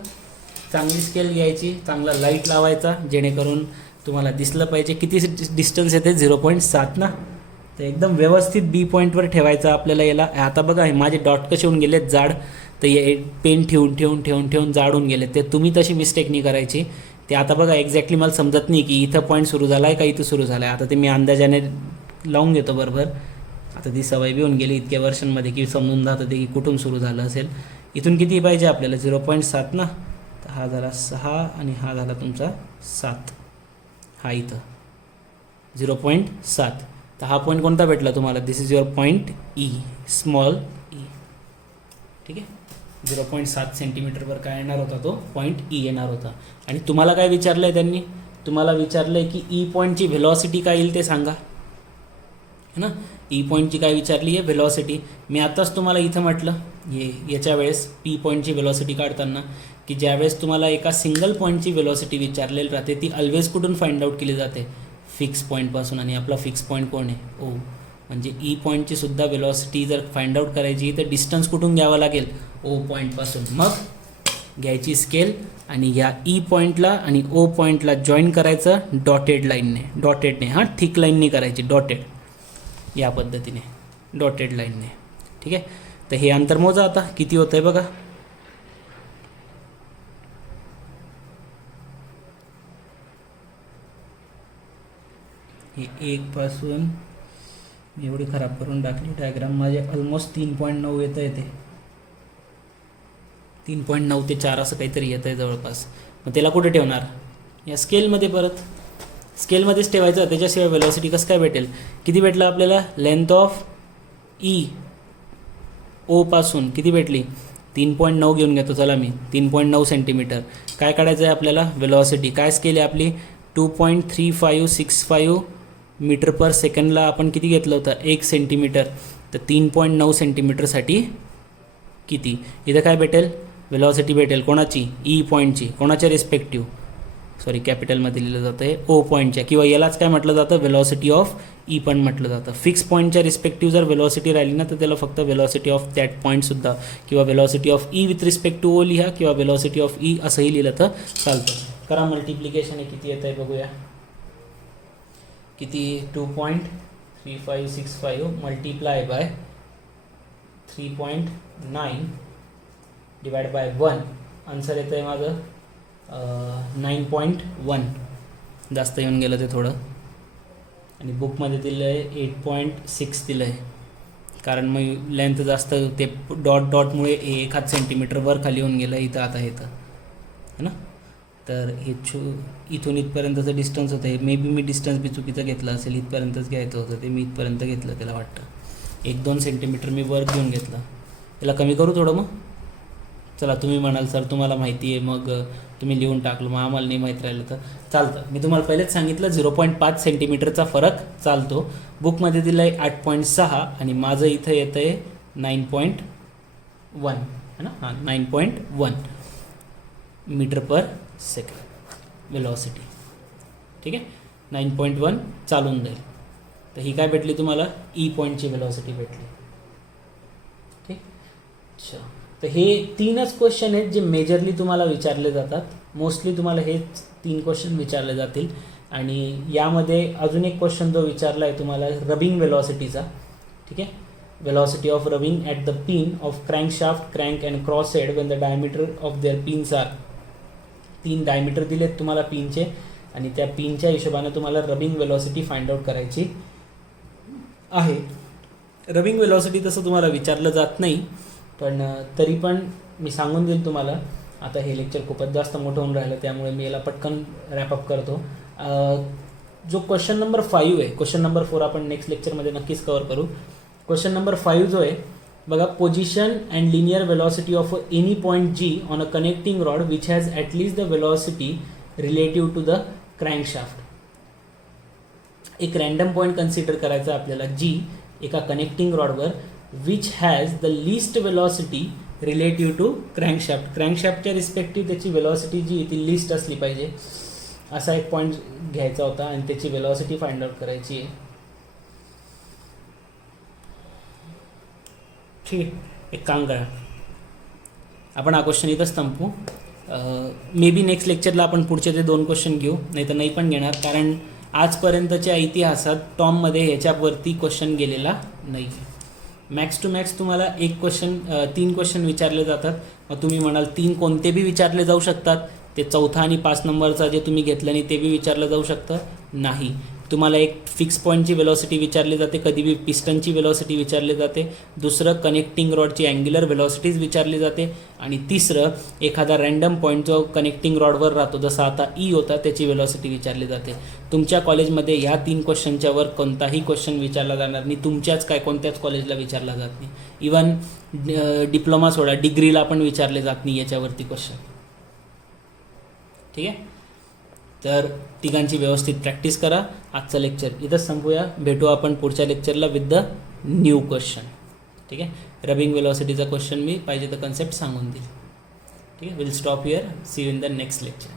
चांगली स्केल घ्यायची, चांगला लाईट लावायचा जेणेकरून तुम्हाला दिसलं पाहिजे किती डिस्टन्स येते. 0.7 ना. तर एकदम व्यवस्थित बी पॉईंटवर ठेवायचं आपल्याला याला. आता बघा हे माझे डॉट कसे होऊन गेलेत जाड, तर हे पेन ठेवून जाड होऊन गेले. ते तुम्ही तशी मिस्टेक नाही करायची. ते आता बघा एक्झॅक्टली मला समजत नाही की इथं पॉईंट सुरू झाला आहे का इथं सुरू झाला आहे. आता ते मी अंदाजाने लावून घेतो बरोबर. आता ती सवय बी होऊन गेली इतक्या वर्षांमध्ये की समजून जातं ते की कुठून सुरू झालं असेल. इथून किती पाहिजे आपल्याला? 0.7 ना. तर हा झाला 6 आणि हा झाला तुमचा 7. हा इथं 0.7. तर हा पॉईंट कोणता भेटला तुम्हाला? This is your point E, small E. ठीक आहे. 0.7 सेंटीमीटरवर काय येणार होता? तो पॉईंट ई येणार होता. आणि तुम्हाला काय विचारलं आहे त्यांनी? तुम्हाला विचारलं आहे की ई पॉईंटची व्हेलॉसिटी काय येईल ते सांगा, है ना. ई पॉईंटची काय विचारली आहे? व्हेलॉसिटी. मी आत्ताच तुम्हाला इथं म्हटलं याच्या वेळेस पी पॉईंटची व्हेलॉसिटी काढताना की ज्यावेळेस तुम्हाला एका सिंगल पॉईंटची व्हेलॉसिटी विचारलेली राहते ती ऑलवेज कुठून फाइंड आउट केली जाते? फिक्स पॉईंटपासून. आणि आपला फिक्स पॉईंट कोण आहे? ओ. म्हणजे ई पॉईंटची सुद्धा व्हेलॉसिटी जर फाइंड आउट करायची तर डिस्टन्स कुठून घ्यावा लागेल? ओ पॉईंटपासून. मग घ्यायची स्केल आणि या ई पॉईंटला आणि ओ पॉईंटला जॉईन करायचं डॉटेड लाईनने. हां, थिक लाईनने करायची, डॉटेड, या पद्धतीने डॉटेड लाईनने. ठीक आहे. तर हे अंतर मोजा आता किती होतं आहे बघा. हे 1 पासून मी एवढी खराब करून टाकली डायग्राम. माझे ऑलमोस्ट 3.9 येतं आहे. ते 3.9 ते 4 असं काहीतरी येतं आहे जवळपास. मग त्याला कुठे ठेवणार? या स्केलमध्ये. परत स्केलमध्येच ठेवायचं. त्याच्याशिवाय व्हेलॉसिटी कसं काय भेटेल? किती भेटलं आपल्याला? लेंथ ऑफ ई ओ पासून किती भेटली? 3.9 घेऊन घेतो चला मी. 3.9 सेंटीमीटर. काय काढायचं आहे आपल्याला? व्हेलॉसिटी. काय स्केल आहे आपली? 2.3565 मीटर पर सेकंडला आपण किती घेतलं होतं? 1 सेंटीमीटर. तर 3.9 सेंटीमीटरसाठी किती? इथं काय भेटेल? व्हेलॉसिटी भेटेल. कोणाची? ई पॉईंटची. कोणाच्या रिस्पेक्टिव्ह? सॉरी, कॅपिटलमध्ये लिहिलं जातं आहे ओ पॉईंटच्या, किंवा यालाच काय म्हटलं जातं? व्हेलॉसिटी ऑफ ई पण म्हटलं जातं. फिक्स पॉईंटच्या रिस्पेक्टिव्ह जर व्हेलॉसिटी राहिली ना तर त्याला फक्त व्हेलॉसिटी ऑफ दॅट पॉईंटसुद्धा, किंवा velocity of E with respect to O लिहा, किंवा व्हेलॉसिटी ऑफ ई असंही लिहिलं तर चालतं. करा मल्टिप्लिकेशन. हे किती येतं आहे बघूया. किती? 2.3565 multiply by 3.9 divide by 1. Answer येतं आहे माझं 9.1. जास्त येऊन गेलं ते थोडं. आणि बुकमध्ये दिलं आहे 8.6 दिलं आहे, कारण मग लेंथ जास्त ते डॉटमुळे 1 सेंटीमीटर वर खाली होऊन गेलं इथं. आता येतं है ना. तर हे इथून इथपर्यंतचं डिस्टन्स होतं. हे मे बी मी डिस्टन्स बी चुकीचं घेतलं असेल. इथपर्यंतच घ्यायचं होतं ते, मी इथपर्यंत घेतलं त्याला वाटतं. 1-2 सेंटीमीटर मी वर घेऊन घेतलं. त्याला कमी करू थोडं मग. चला, तुम्ही म्हणाल सर तुम्हाला माहिती आहे मग तुम्ही लिहून टाकलं, मग आम्हाला नाही माहीत राहिलं तर चालतं. मी तुम्हाला पहिलेच सांगितलं 0.5 सेंटीमीटरचा फरक चालतो. बुकमध्ये दिलं आहे 8.6 आणि माझं इथं येतं आहे 9.1 है ना. हां, 9.1 मीटर पर सेकंड व्हेलॉसिटी. ठीक आहे. 9.1 चालून जाईल. तर ही काय भेटली तुम्हाला? ई पॉईंटची व्हेलॉसिटी भेटली. ठीक. अच्छा, तर हे 3च क्वेश्चन आहेत जे मेजरली तुम्हाला विचारले जातात. मोस्टली तुम्हाला हेच 3 क्वेश्चन विचारले जातील. आणि यामध्ये अजून एक क्वेश्चन जो विचारला आहे तुम्हाला रबिंग व्हेलॉसिटीचा. ठीक आहे. velocity of rubbing at the pin of crankshaft, crank and crosshead when the diameter of their pins are. 3 diameter दिलेत तुम्हाला पिनचे आणि त्या पिनच्या हिशोबाने तुम्हाला रबिंग वेलॉसिटी फाइंड आउट करायची आहे. रबिंग वेलॉसिटी तसं तुम्हाला विचारलं जात नाही, पण तरी पण मी सांगून देईल तुम्हाला. आता हे लेक्चर खूपच जास्त मोठं होऊन राहिलं त्यामुळे मी याला पटकन रॅपअप करतो. जो क्वेश्चन नंबर 5 आहे, क्वेश्चन नंबर 4 आपण नेक्स्ट लेक्चरमध्ये नक्कीच कवर करू. क्वेश्चन नंबर 5 जो आहे बघा, position and linear velocity of any point G on a connecting rod which has at least the velocity relative to the crankshaft. एक रँडम पॉईंट कन्सिडर करायचा आपल्याला जी एका कनेक्टिंग रॉडवर which has the least velocity relative to crankshaft. क्रँकशाफ्टच्या रिस्पेक्टिव्ह त्याची वेलॉसिटी जी आहे ती लिस्ट असली पाहिजे, असा एक पॉईंट घ्यायचा होता आणि त्याची वेलॉसिटी फाइंड आउट करायची आहे. ठीक आहे, एक काम करा, आपण हा क्वेश्चन इथंच संपू. मे बी नेक्स्ट लेक्चरला आपण पुढचे ते 2 क्वेश्चन घेऊ, नाही तर नाही पण घेणार, कारण आजपर्यंतच्या इतिहासात टॉममध्ये ह्याच्यावरती क्वेश्चन गेलेला नाही. मॅक्स टू मॅक्स तुम्हाला 3 क्वेश्चन विचारले जातात. मग तुम्ही म्हणाल 3 कोणते बी विचारले जाऊ शकतात, ते 4था आणि 5 नंबरचा जे तुम्ही घेतलं नाही ते बी विचारलं जाऊ शकतं. नाही, तुम्हाला एक फिक्स पॉईंटची वेलॉसिटी विचारली जाते, कधी बी पिस्टनची वेलॉसिटी विचारली जाते, दुसरं कनेक्टिंग रॉडची अँग्युलर वेलॉसिटीज विचारली जाते, आणि तिसरं एखादा रँडम पॉईंट जो कनेक्टिंग रॉडवर राहतो, जसा आता ई होता, त्याची वेलॉसिटी विचारली जाते. तुमच्या कॉलेजमध्ये ह्या 3 क्वेश्चनच्यावर कोणताही क्वेश्चन विचारला जाणार नाही, तुमच्याच कोणत्याच कॉलेजला विचारला जात नाही. इवन डिप्लोमा सोडा, डिग्रीला पण विचारले जात नाही याच्यावरती क्वेश्चन. ठीक आहे, तर तिघांची व्यवस्थित प्रॅक्टिस करा. आजचं लेक्चर इथंच संपूया, भेटू आपण पुढच्या लेक्चरला विथ द न्यू क्वेश्चन. ठीक आहे, रबिंग वेलॉसिटीचा क्वेश्चन मी पाहिजे तर कन्सेप्ट सांगून देईल. ठीक आहे, will stop here, see you in the next lecture.